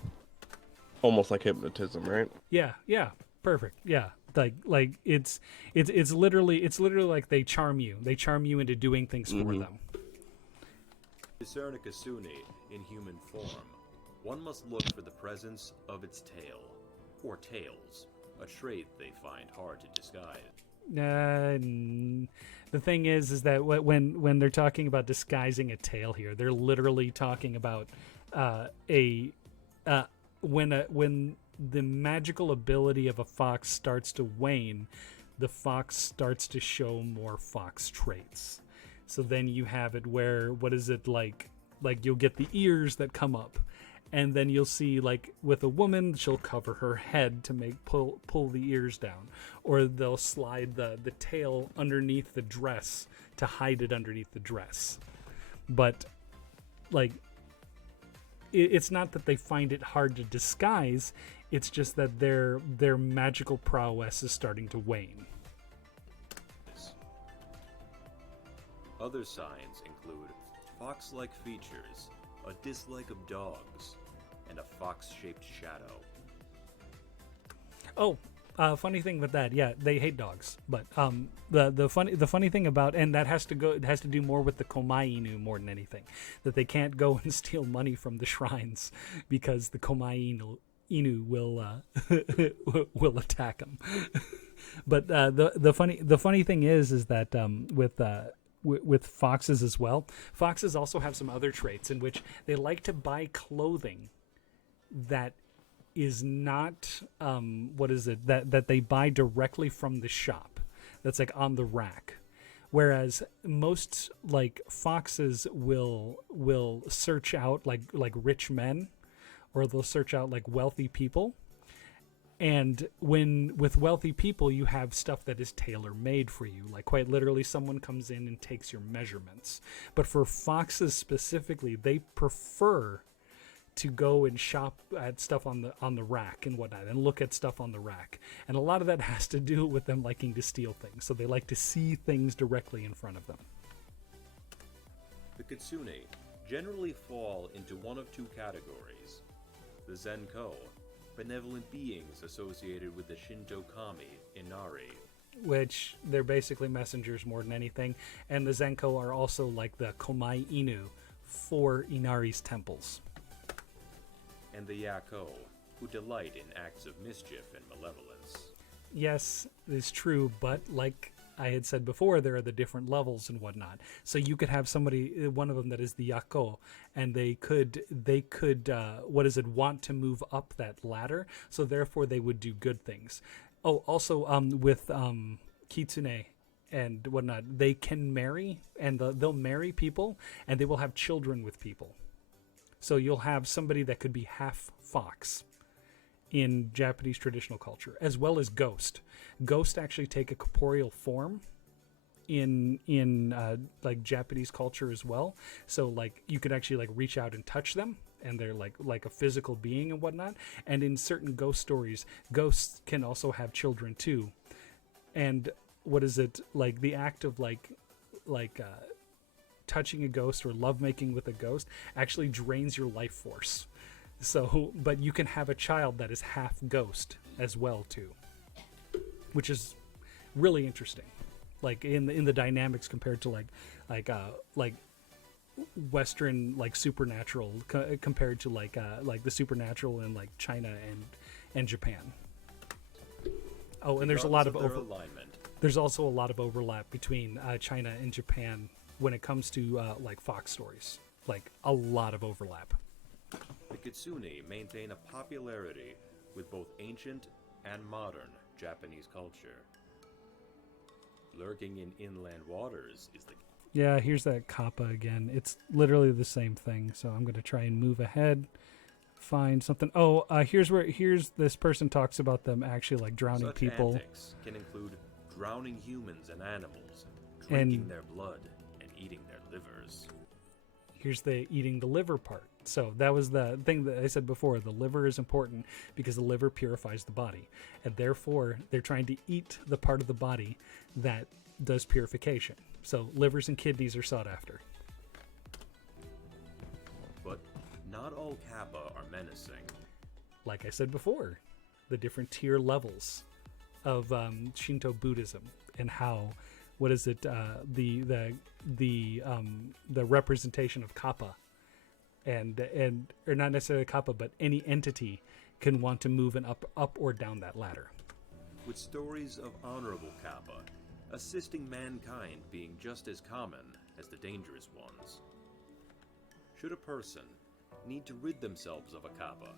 Almost like hypnotism, right? Yeah, perfect. Yeah, like it's literally like they charm you into doing things for them. To discern a kitsune in human form, one must look for the presence of its tail, or tails, a trait they find hard to disguise. The thing is that when they're talking about disguising a tail here, they're literally talking about when the magical ability of a fox starts to wane, the fox starts to show more fox traits. So then you have it where, what is it like you'll get the ears that come up, and then you'll see like with a woman, she'll cover her head to pull the ears down, or they'll slide the tail underneath the dress to hide it underneath the dress. But like, it's not that they find it hard to disguise, it's just that their magical prowess is starting to wane. Other signs include fox-like features, a dislike of dogs, and a fox-shaped shadow. Oh, funny thing with that, yeah, they hate dogs. But the funny thing about, and that has to do more with the Komai Inu more than anything, that they can't go and steal money from the shrines because the Komai Inu will attack them. But the funny thing is that with foxes as well, foxes also have some other traits in which they like to buy clothing that is not that they buy directly from the shop, that's like on the rack, whereas most like foxes will search out like rich men, or they'll search out like wealthy people. And with wealthy people, you have stuff that is tailor-made for you. Like quite literally, someone comes in and takes your measurements. But for foxes specifically, they prefer to go and shop at stuff on the rack and whatnot, and look at stuff on the rack. And a lot of that has to do with them liking to steal things. So they like to see things directly in front of them. The kitsune generally fall into one of two categories. The Zenko, benevolent beings associated with the Shinto kami, Inari. Which they're basically messengers more than anything. And the Zenko are also like the Komai Inu for Inari's temples. And the Yako, who delight in acts of mischief and malevolence. Yes, it's true, but like I had said before, there are the different levels and whatnot. So you could have somebody, one of them that is the Yako, and they could want to move up that ladder. So therefore, they would do good things. Oh, also with Kitsune and whatnot, they can marry, and they'll marry people, and they will have children with people. So you'll have somebody that could be half fox in Japanese traditional culture, as well as ghost. Ghosts actually take a corporeal form in like Japanese culture as well. So like you could actually like reach out and touch them, and they're like a physical being and whatnot. And in certain ghost stories, ghosts can also have children too. And what is it, like the act of like touching a ghost or lovemaking with a ghost actually drains your life force. So, but you can have a child that is half ghost as well too, which is really interesting. Like in the dynamics compared to like Western like supernatural compared to like the supernatural in like China and Japan. Oh, and there's a lot of alignment. There's also a lot of overlap between China and Japan when it comes to like fox stories. Like a lot of overlap. The kitsune maintain a popularity with both ancient and modern Japanese culture. Lurking in inland waters is the... Yeah, here's that kappa again. It's literally the same thing, so I'm going to try and move ahead, find something. Oh, here's this person talks about them actually like drowning Such people. Antics can include drowning humans and animals, drinking their blood, and eating their livers. Here's the eating the liver part. So that was the thing that I said before. The liver is important because the liver purifies the body. And therefore, they're trying to eat the part of the body that does purification. So livers and kidneys are sought after. But not all kappa are menacing. Like I said before, the different tier levels of Shinto Buddhism and how, what is it, the representation of kappa. And or not necessarily kappa, but any entity can want to move and up or down that ladder. With stories of honorable kappa, assisting mankind being just as common as the dangerous ones. Should a person need to rid themselves of a kappa,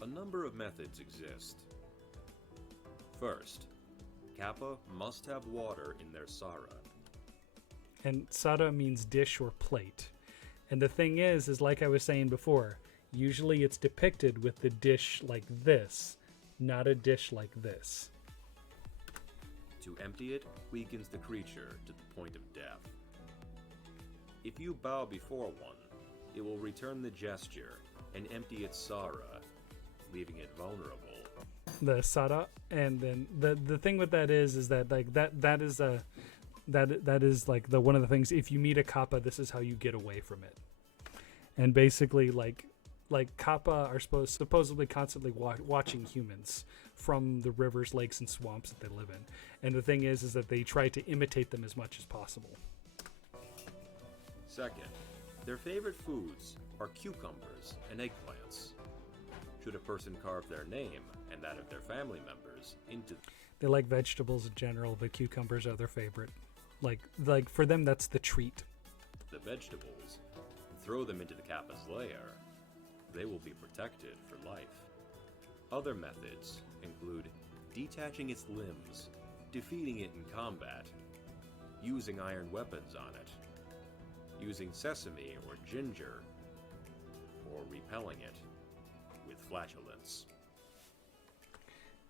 a number of methods exist. First, kappa must have water in their sara. And sara means dish or plate. And the thing is like I was saying before, usually it's depicted with the dish like this, not a dish like this. To empty it weakens the creature to the point of death. If you bow before one, it will return the gesture and empty its sara, leaving it vulnerable. The sara, and then the thing with that is that like that is like the one of the things. If you meet a kappa, this is how you get away from it. And basically, like kappa are supposedly constantly watching humans from the rivers, lakes, and swamps that they live in. And the thing is that they try to imitate them as much as possible. Second, their favorite foods are cucumbers and eggplants. Should a person carve their name and that of their family members into... They like vegetables in general, but cucumbers are their favorite. Like for them, that's the treat. The vegetables, and throw them into the kappa's lair. They will be protected for life. Other methods include detaching its limbs, defeating it in combat, using iron weapons on it, using sesame or ginger, or repelling it with flatulence.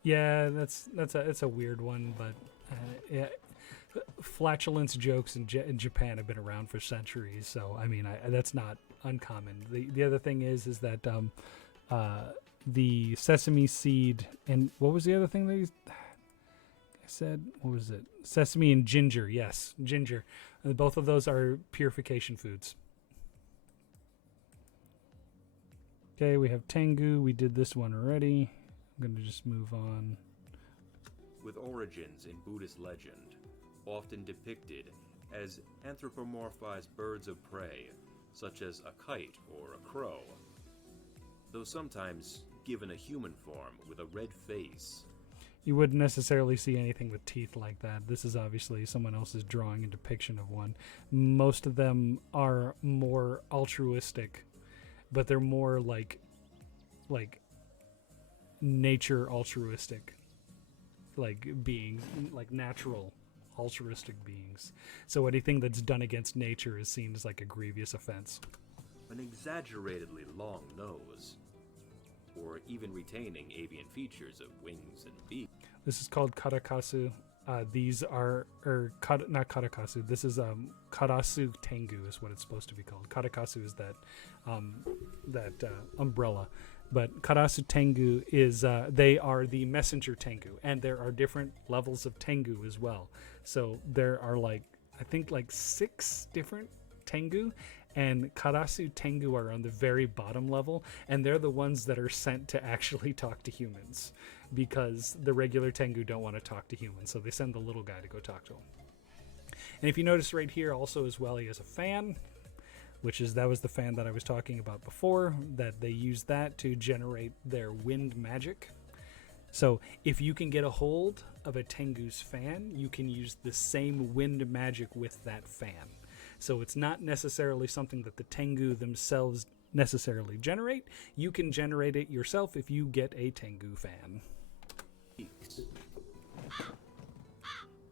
Yeah, it's a weird one, but yeah, flatulence jokes in Japan have been around for centuries, so I mean that's not uncommon. The other thing is that the sesame seed and what was the other thing that I said? What was it? Sesame and ginger. Yes, ginger. Both of those are purification foods. Okay, we have Tengu. We did this one already. I'm going to just move on. With origins in Buddhist legend, often depicted as anthropomorphized birds of prey, such as a kite or a crow, though sometimes given a human form with a red face. You wouldn't necessarily see anything with teeth like that. This is obviously someone else's drawing and depiction of one. Most of them are more altruistic, but they're more like nature altruistic, like beings, like natural altruistic beings. So anything that's done against nature is seen as like a grievous offense. An exaggeratedly long nose, or even retaining avian features of wings and beak. This is called Karakasu. These are, not Karakasu. This is Karasu Tengu is what it's supposed to be called. Karakasu is that umbrella, but Karasu Tengu is they are the messenger Tengu, and there are different levels of Tengu as well. So there are I think 6 different Tengu, and Karasu Tengu are on the very bottom level, and they're the ones that are sent to actually talk to humans, because the regular Tengu don't want to talk to humans, so they send the little guy to go talk to him. And if you notice right here also as well, he has a fan, that was the fan that I was talking about before, that they use that to generate their wind magic. So if you can get a hold of a Tengu's fan, you can use the same wind magic with that fan. So it's not necessarily something that the Tengu themselves necessarily generate. You can generate it yourself if you get a Tengu fan.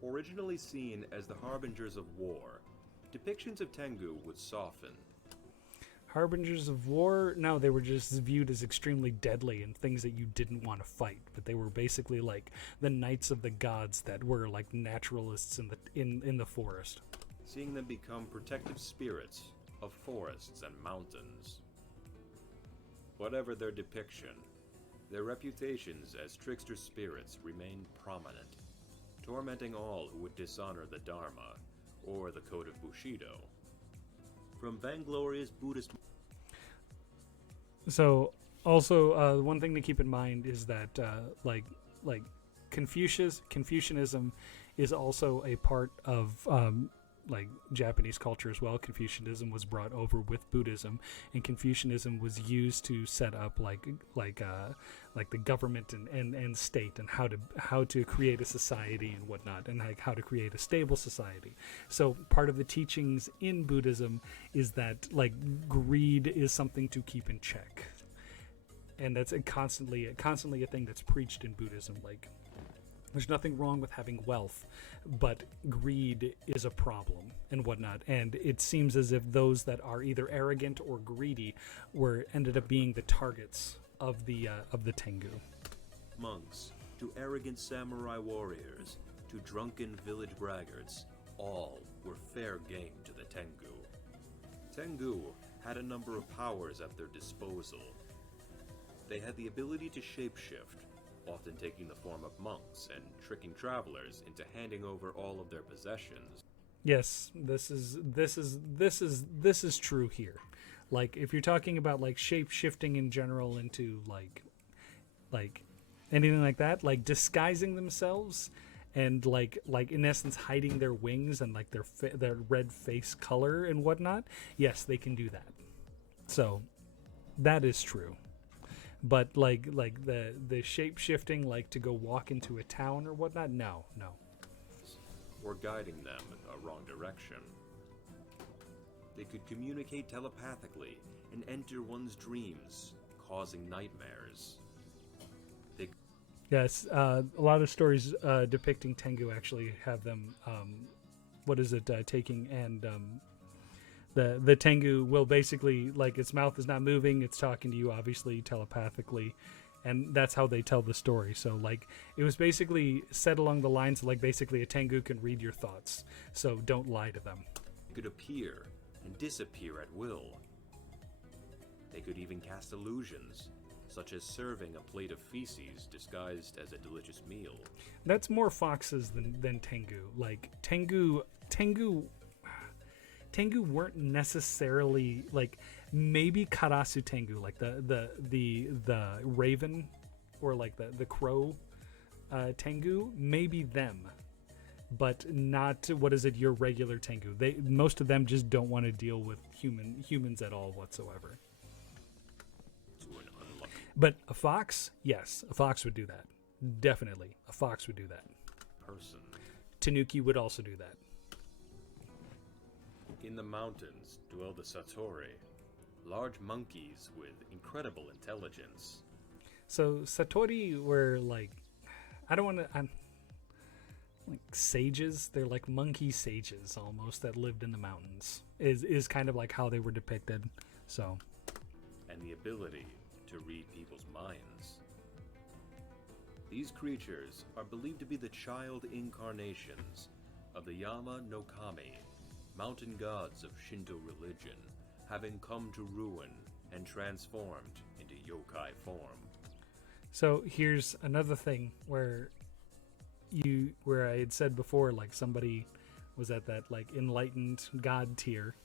Originally seen as the harbingers of war, depictions of Tengu would soften. Harbingers of war? No, they were just viewed as extremely deadly and things that you didn't want to fight. But they were basically like the knights of the gods that were like naturalists in the forest. Seeing them become protective spirits of forests and mountains. Whatever their depiction, their reputations as trickster spirits remain prominent, tormenting all who would dishonor the Dharma or the code of Bushido. From vainglorious Buddhist... So, also, one thing to keep in mind is that, Confucianism is also a part of, Japanese culture as well. Confucianism was brought over with Buddhism, and Confucianism was used to set up the government and state, and how to create a society and whatnot, and how to create a stable society. So part of the teachings in Buddhism is that greed is something to keep in check, and that's constantly a thing that's preached in Buddhism. There's nothing wrong with having wealth, but greed is a problem and whatnot. And it seems as if those that are either arrogant or greedy ended up being the targets of the Tengu. Monks, to arrogant samurai warriors, to drunken village braggarts, all were fair game to the Tengu. Tengu had a number of powers at their disposal. They had the ability to shapeshift, often taking the form of monks and tricking travelers into handing over all of their possessions. Yes, this is true here. If you're talking about shape shifting in general into like anything like that, disguising themselves and in essence hiding their wings and their red face color and whatnot, yes, they can do that. So that is true. But the shape shifting, to go walk into a town or whatnot, no. Or guiding them in a wrong direction. They could communicate telepathically and enter one's dreams, causing nightmares. Yes, a lot of stories depicting Tengu actually have them, taking and the Tengu will basically, its mouth is not moving, it's talking to you obviously telepathically, and that's how they tell the story. So it was basically said along the lines of basically a Tengu can read your thoughts, so don't lie to them. They could appear and disappear at will. They could even cast illusions, such as serving a plate of feces disguised as a delicious meal. That's more foxes than Tengu. Tengu weren't necessarily Maybe Karasu Tengu, like the raven, or like the crow Tengu. Maybe them, but not your regular Tengu. Most of them just don't want to deal with humans at all whatsoever. But a fox, yes, a fox would do that. Definitely, a fox would do that. Person. Tanuki would also do that. In the mountains dwell the Satori, large monkeys with incredible intelligence. So Satori were like, I'm like sages. They're like monkey sages almost that lived in the mountains. Is kind of like how they were depicted. So. And the ability to read people's minds. These creatures are believed to be the child incarnations of the Yama no Kami, mountain gods of Shinto religion, having come to ruin and transformed into yokai form. So here's another thing where I had said before, like somebody was at that like enlightened god tier,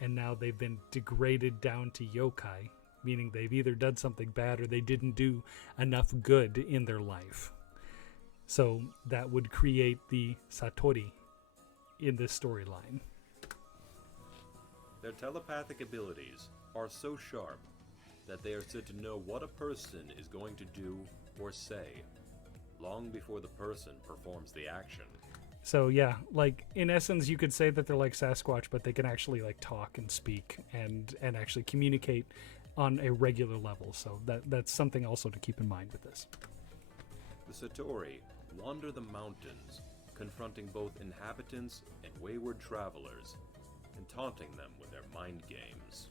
and now they've been degraded down to yokai, meaning they've either done something bad or they didn't do enough good in their life. So that would create the Satori in this storyline. Their telepathic abilities are so sharp that they are said to know what a person is going to do or say long before the person performs the action. So yeah, like in essence you could say that they're like Sasquatch, but they can actually like talk and speak and actually communicate on a regular level. So that's something also to keep in mind with this. The Satori wander the mountains, confronting both inhabitants and wayward travelers, and taunting them with their mind games.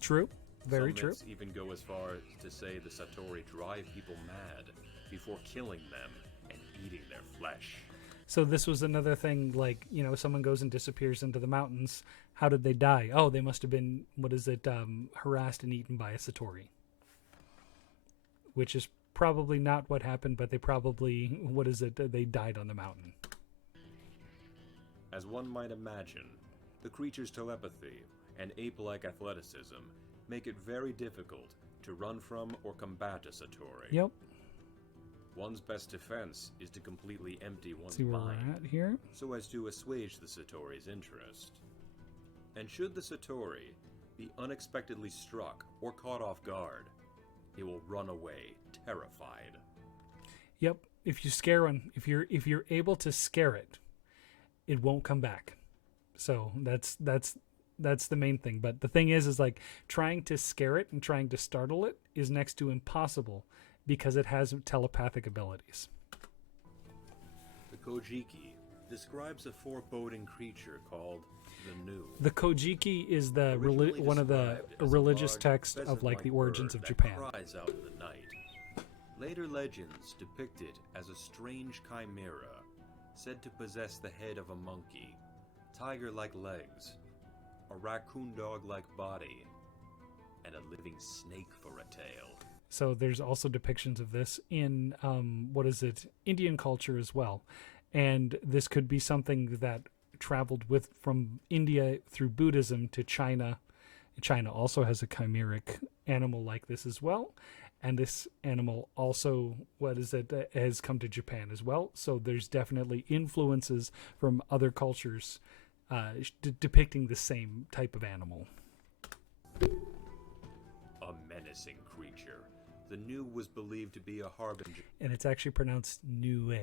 True. Very Some true. myths even go as far as to say the Satori drive people mad before killing them and eating their flesh. So this was another thing, like, someone goes and disappears into the mountains. How did they die? Oh, they must have been, harassed and eaten by a Satori. Which is probably not what happened, but they probably, they died on the mountain. As one might imagine, the creature's telepathy and ape-like athleticism make it very difficult to run from or combat a Satori. Yep. One's best defense is to completely empty one's See where mind we're at here? so as to assuage the Satori's interest. And should the Satori be unexpectedly struck or caught off guard, it will run away terrified. Yep. If you scare one, if you're able to scare it, it won't come back. So that's the main thing. But the thing is like trying to scare it and trying to startle it is next to impossible because it has telepathic abilities. The Kojiki describes a foreboding creature called the Nu. The Kojiki is the Originally one of the described as a religious large text of like the pheasant-like origins bird of that Japan. cries out in the night. Later legends depict it as a strange chimera, said to possess the head of a monkey, tiger-like legs, a raccoon dog-like body, and a living snake for a tail. So there's also depictions of this in Indian culture as well, and this could be something that traveled from India through Buddhism to China. China also has a chimeric animal like this as well, and this animal also has come to Japan as well. So there's definitely influences from other cultures depicting the same type of animal. A menacing creature, the Nu was believed to be a harbinger. And it's actually pronounced Nue,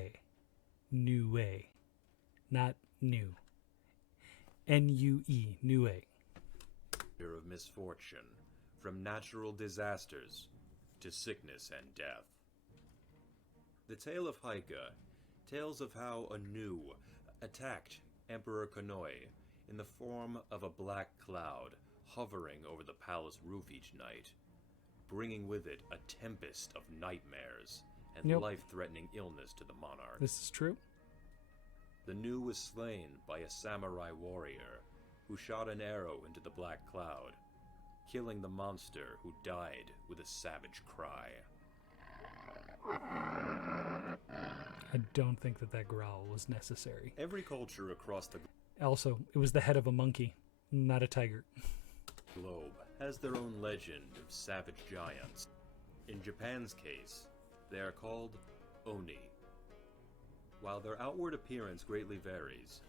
not new. N-U-E, Nue. Of misfortune, from natural disasters to sickness and death. The tale of Haika tells of how a Nu attacked Emperor Konoe in the form of a black cloud hovering over the palace roof each night, bringing with it a tempest of nightmares and life-threatening illness to the monarch. This is true. The Nu was slain by a samurai warrior who shot an arrow into the black cloud, killing the monster who died with a savage cry. I don't think that growl was necessary. Every culture across the Also, it was the head of a monkey, not a tiger. globe has their own legend of savage giants. In Japan's case, they are called Oni. While their outward appearance greatly varies,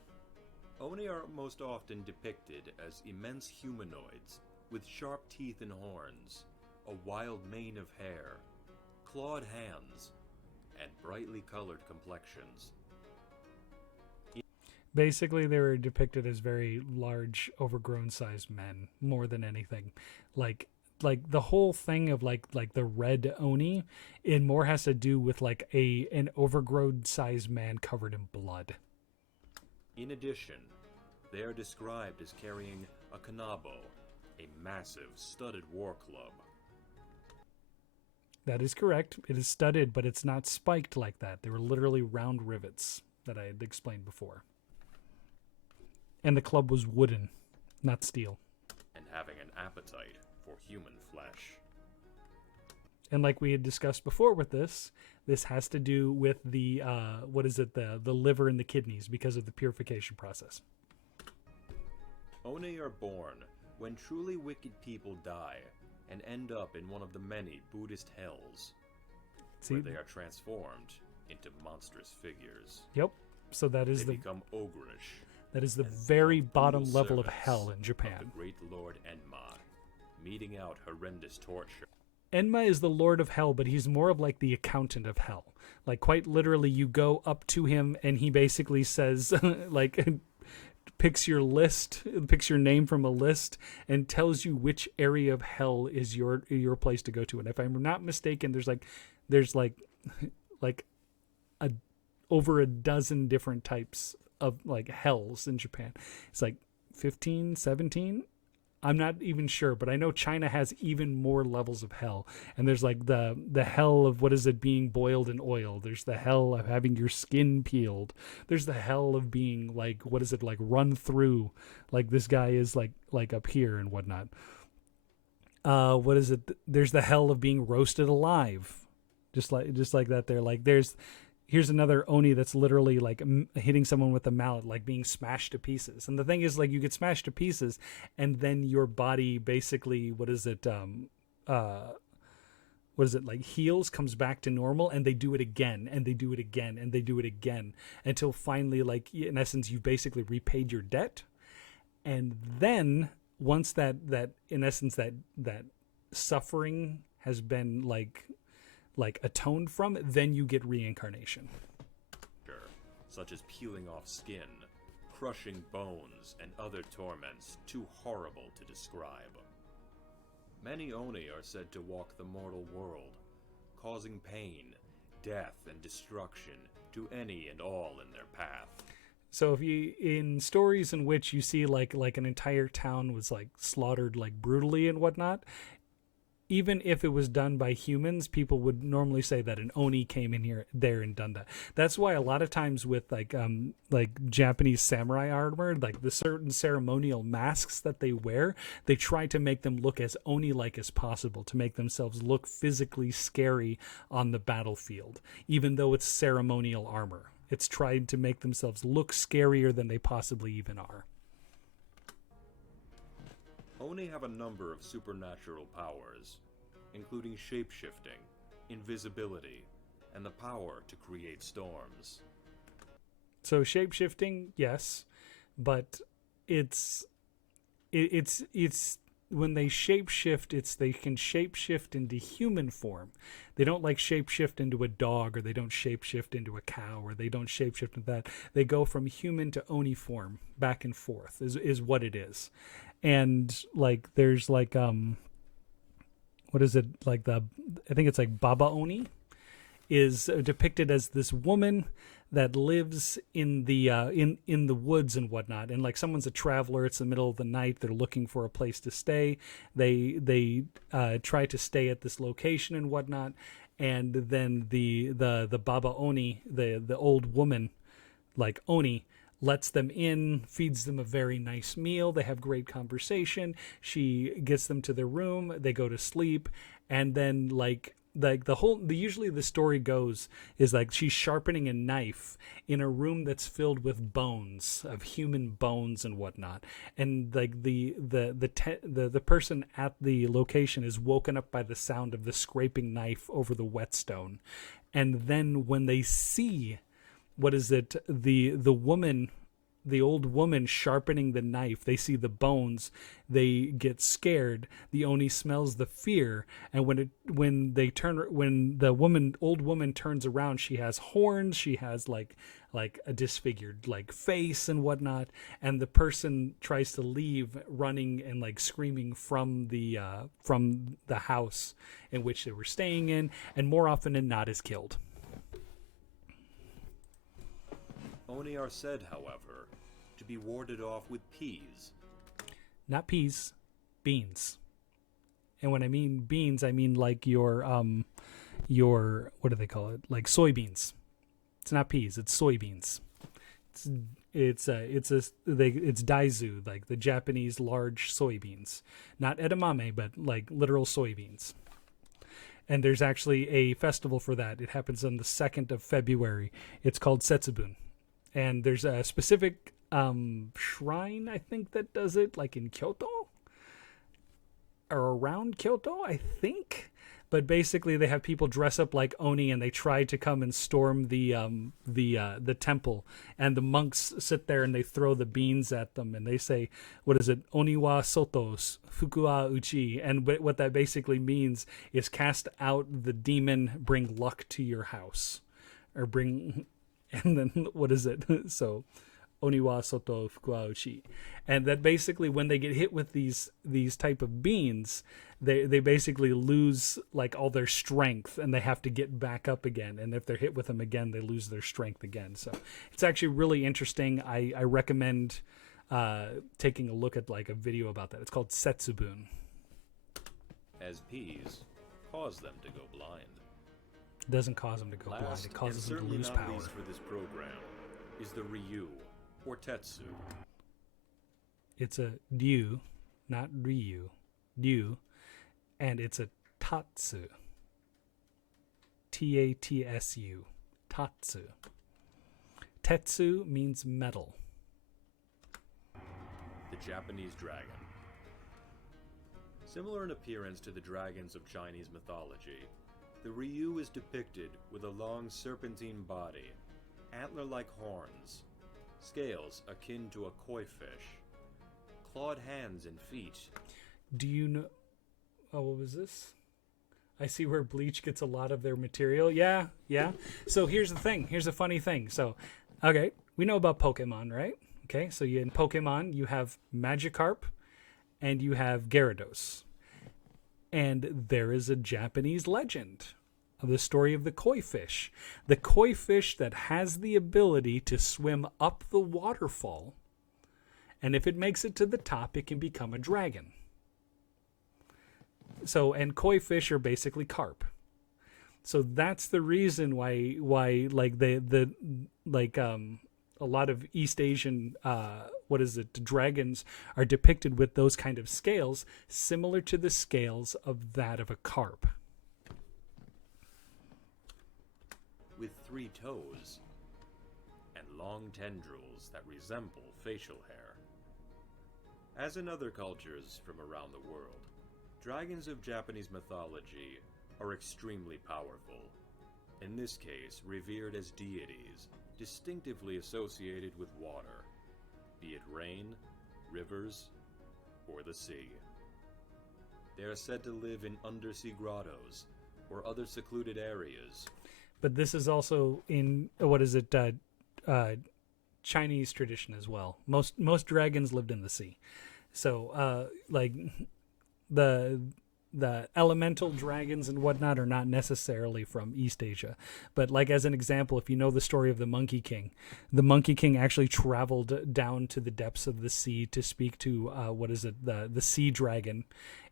Oni are most often depicted as immense humanoids with sharp teeth and horns, a wild mane of hair, clawed hands, and brightly colored complexions. Basically, they were depicted as very large, overgrown sized men, more than anything. Like the whole thing of like the red Oni, it more has to do with like an overgrown sized man covered in blood. In addition, they are described as carrying a kanabo, a massive studded war club. That is correct. It is studded, but it's not spiked like that. They were literally round rivets that I had explained before. And the club was wooden, not steel. And having an appetite for human flesh. And like we had discussed before with this has to do with the, the liver and the kidneys because of the purification process. Oni are born when truly wicked people die and end up in one of the many Buddhist hells, where they are transformed into monstrous figures. Yep. So that is they become ogreish. That is the very bottom level of hell in Japan. The great Lord Enma, meting out horrendous torture. Enma is the Lord of Hell, but he's more of like the accountant of hell. Like quite literally, you go up to him and he basically says, like, picks your name from a list and tells you which area of hell is your place to go to. And if I'm not mistaken, there's over a dozen different types of like hells in Japan. It's like 15, 17. I'm not even sure, but I know China has even more levels of hell. And there's like the hell of being boiled in oil. There's the hell of having your skin peeled. There's the hell of being like run through, like this guy is like up here and whatnot. There's the hell of being roasted alive, just like that. Here's another Oni that's literally like hitting someone with a mallet, like being smashed to pieces. And the thing is, like, you get smashed to pieces and then your body basically, heals, comes back to normal, and they do it again and they do it again and they do it again until finally, like, in essence, you've basically repaid your debt. And then once that in essence, that suffering has been like atoned from, then you get reincarnation. Such as peeling off skin, crushing bones, and other torments too horrible to describe. Many Oni are said to walk the mortal world, causing pain, death, and destruction to any and all in their path. So if you, in stories in which you see like an entire town was like slaughtered like brutally and whatnot, even if it was done by humans, people would normally say that an Oni came in there and done that. That's why a lot of times with like Japanese samurai armor, like the certain ceremonial masks that they wear, they try to make them look as Oni-like as possible to make themselves look physically scary on the battlefield, even though it's ceremonial armor. It's tried to make themselves look scarier than they possibly even are. Oni have a number of supernatural powers, including shape-shifting, invisibility, and the power to create storms. So shape-shifting, yes, but it's when they shapeshift, they can shapeshift into human form. They don't like shapeshift into a dog, or they don't shapeshift into a cow, or they don't shapeshift into that. They go from human to Oni form, back and forth, is what it is. And like there's like I think it's like Baba Oni is depicted as this woman that lives in the in the woods and whatnot, and like someone's a traveler, it's the middle of the night, they're looking for a place to stay, they try to stay at this location and whatnot, and then the Baba Oni, the old woman like Oni, lets them in, feeds them a very nice meal. They have great conversation. She gets them to their room. They go to sleep. And then, like, like usually the story goes is like she's sharpening a knife in a room that's filled with bones of human bones and whatnot, and like the person at the location is woken up by the sound of the scraping knife over the whetstone, and then when they see the old woman sharpening the knife, they see the bones, they get scared. The Oni smells the fear, and when the old woman turns around, she has horns, she has like a disfigured like face and whatnot, and the person tries to leave, running and like screaming from the house in which they were staying in, and more often than not is killed. Oni are said, however, to be warded off with peas. Not peas, beans. And when I mean beans, I mean like your what do they call it? Like soybeans. It's not peas, it's soybeans. It's daizu, like the Japanese large soybeans. Not edamame, but like literal soybeans. And there's actually a festival for that. It happens on the 2nd of February. It's called Setsubun. And there's a specific shrine, I think, that does it, like in Kyoto or around Kyoto, I think. But basically, they have people dress up like Oni, and they try to come and storm the temple. And the monks sit there and they throw the beans at them, and they say, "What is it? Oni wa soto, fuku wa uchi." And what that basically means is cast out the demon, bring luck to your house, or bring. And then what is it? So, Oni wa soto fuku wa uchi. And that basically when they get hit with these type of beans, they basically lose like all their strength, and they have to get back up again. And if they're hit with them again, they lose their strength again. So it's actually really interesting. I recommend taking a look at like a video about that. It's called Setsubun. As peas cause them to go blind. It doesn't cause them to go blind. Last, It causes and them to lose certainly not power. least for this program, is the Ryu, or Tetsu. It's a ryu, not ryu, ryu, and it's a tatsu. Tatsu, tatsu. Tetsu means metal. The Japanese dragon. Similar in appearance to the dragons of Chinese mythology, the Ryu is depicted with a long serpentine body, antler-like horns, scales akin to a koi fish, clawed hands and feet. Do you know... Oh, what was this? I see where Bleach gets a lot of their material. Yeah. So here's the thing. Here's a funny thing. So, okay, we know about Pokemon, right? Okay, so in Pokemon, you have Magikarp and you have Gyarados. And there is a Japanese legend of the story of the koi fish. The koi fish that has the ability to swim up the waterfall, and if it makes it to the top, it can become a dragon. So, and koi fish are basically carp. So that's the reason why like a lot of East Asian dragons are depicted with those kind of scales, similar to the scales of that of a carp. With 3 toes and long tendrils that resemble facial hair. As in other cultures from around the world, dragons of Japanese mythology are extremely powerful, in this case revered as deities distinctively associated with water, be it rain, rivers, or the sea. They are said to live in undersea grottos or other secluded areas. But this is also in Chinese tradition as well. Most dragons lived in the sea, so like the elemental dragons and whatnot are not necessarily from East Asia. But like as an example, if you know the story of the Monkey King actually traveled down to the depths of the sea to speak to the sea dragon,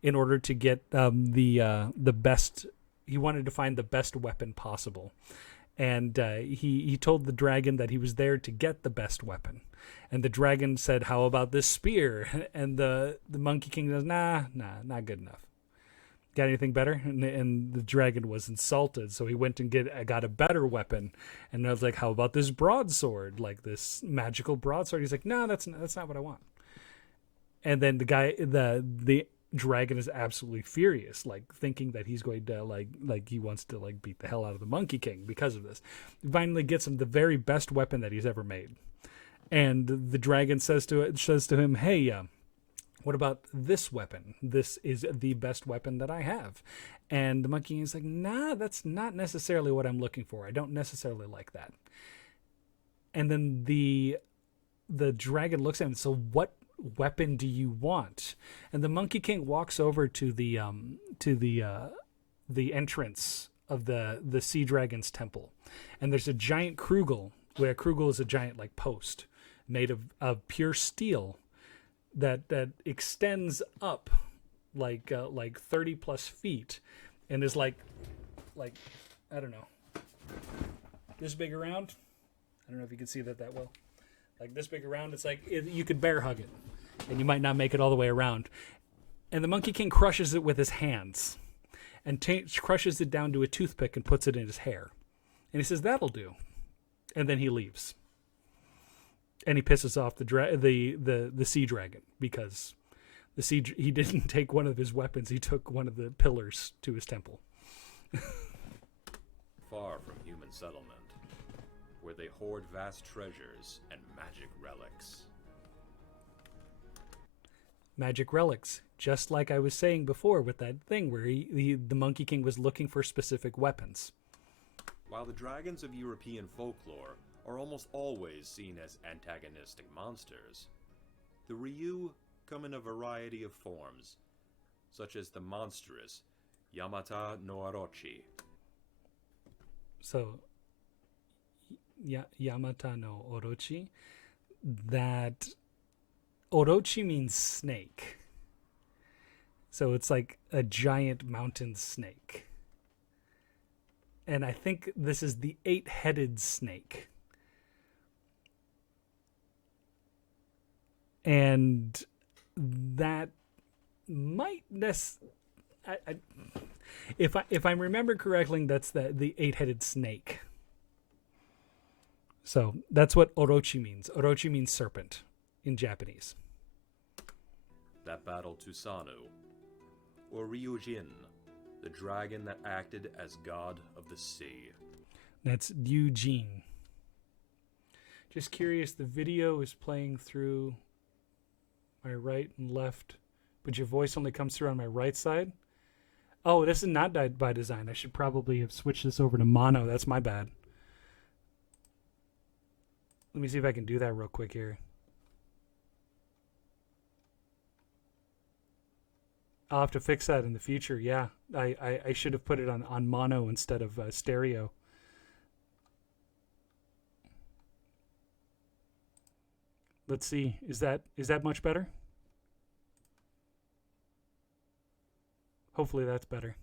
in order to get the best. He wanted to find the best weapon possible, and he told the dragon that he was there to get the best weapon. And the dragon said, "How about this spear?" And the Monkey King says, "Nah, not good enough." Got anything better? And the dragon was insulted, so he went and got a better weapon. And I was like, how about this broadsword, like this magical broadsword? He's like, no, that's not what I want. And then the dragon is absolutely furious, like thinking that he's going to like he wants to like beat the hell out of the Monkey King because of this. He finally gets him the very best weapon that he's ever made. And the dragon says to him, hey, what about this weapon? This is the best weapon that I have. And the Monkey King is like, nah, that's not necessarily what I'm looking for. I don't necessarily like that. And then the dragon looks at him, so what weapon do you want? And the Monkey King walks over to the entrance of the sea dragon's temple. And there's a giant krugel, where a krugel is a giant like post made of pure steel that extends up like 30 plus feet and is like I don't know, this big around. I don't know if you can see that well. Like this big around. It's like you could bear hug it, and you might not make it all the way around. And the Monkey King crushes it with his hands, and crushes it down to a toothpick and puts it in his hair. And he says, "That'll do," and then he leaves. And he pisses off the sea dragon because he didn't take one of his weapons. He took one of the pillars to his temple. Far from human settlement, where they hoard vast treasures and magic relics. Magic relics, just like I was saying before with that thing where the Monkey King was looking for specific weapons. While the dragons of European folklore are almost always seen as antagonistic monsters, the Ryu come in a variety of forms, such as the monstrous Yamata no Orochi. So, Yamata no Orochi, that Orochi means snake. So it's like a giant mountain snake. And I think this is the 8-headed snake. And that might if I remember correctly, that's the 8-headed snake. So that's what Orochi means. Orochi means serpent in Japanese. That battled Tusanu, or Ryujin, the dragon that acted as god of the sea. That's Eugene. Just curious, the video is playing through my right and left, but your voice only comes through on my right side. Oh, this is not by design. I should probably have switched this over to mono. That's my bad. Let me see if I can do that real quick here. I'll have to fix that in the future. Yeah, I should have put it on mono instead of stereo. Let's see. Is that much better? Hopefully that's better.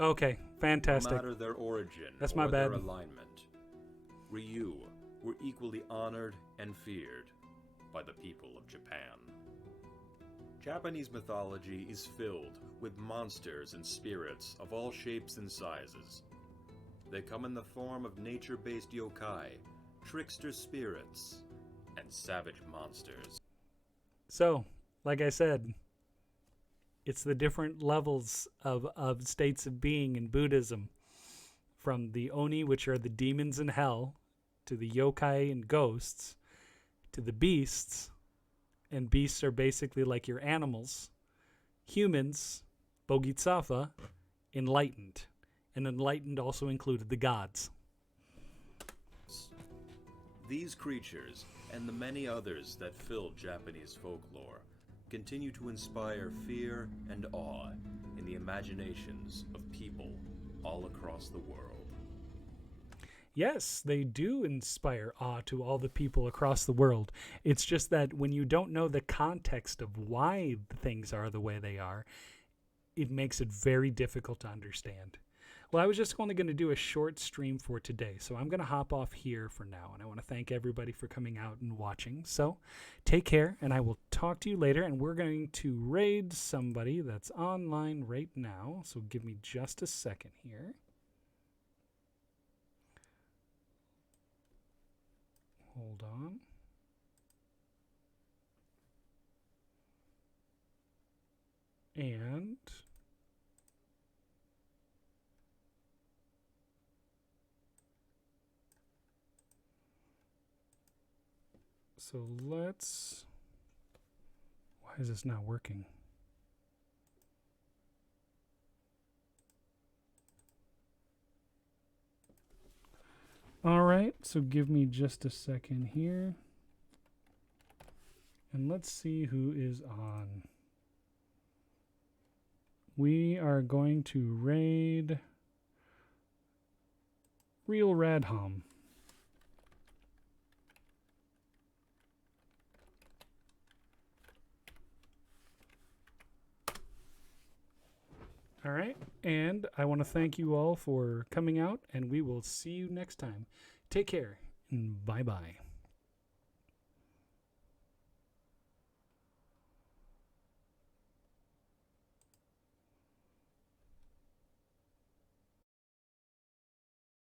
Okay, fantastic. No matter their origin That's or my bad. their alignment, Ryu were equally honored and feared by the people of Japan. Japanese mythology is filled with monsters and spirits of all shapes and sizes. They come in the form of nature-based yokai, trickster spirits, and savage monsters. So, like I said, it's the different levels of states of being in Buddhism. From the Oni, which are the demons in hell, to the yokai and ghosts, to the beasts. And beasts are basically like your animals. Humans, Bodhisattva, enlightened. And enlightened also included the gods. These creatures, and the many others that fill Japanese folklore, continue to inspire fear and awe in the imaginations of people all across the world. Yes, they do inspire awe to all the people across the world. It's just that when you don't know the context of why things are the way they are, it makes it very difficult to understand. Well, I was just only going to do a short stream for today, so I'm going to hop off here for now. And I want to thank everybody for coming out and watching. So take care, and I will talk to you later. And we're going to raid somebody that's online right now. So give me just a second here. Hold on. And so let's, why is this not working? All right, so give me just a second here. And let's see who is on. We are going to raid Real Radhom. All right, and I want to thank you all for coming out, and we will see you next time. Take care, and bye-bye.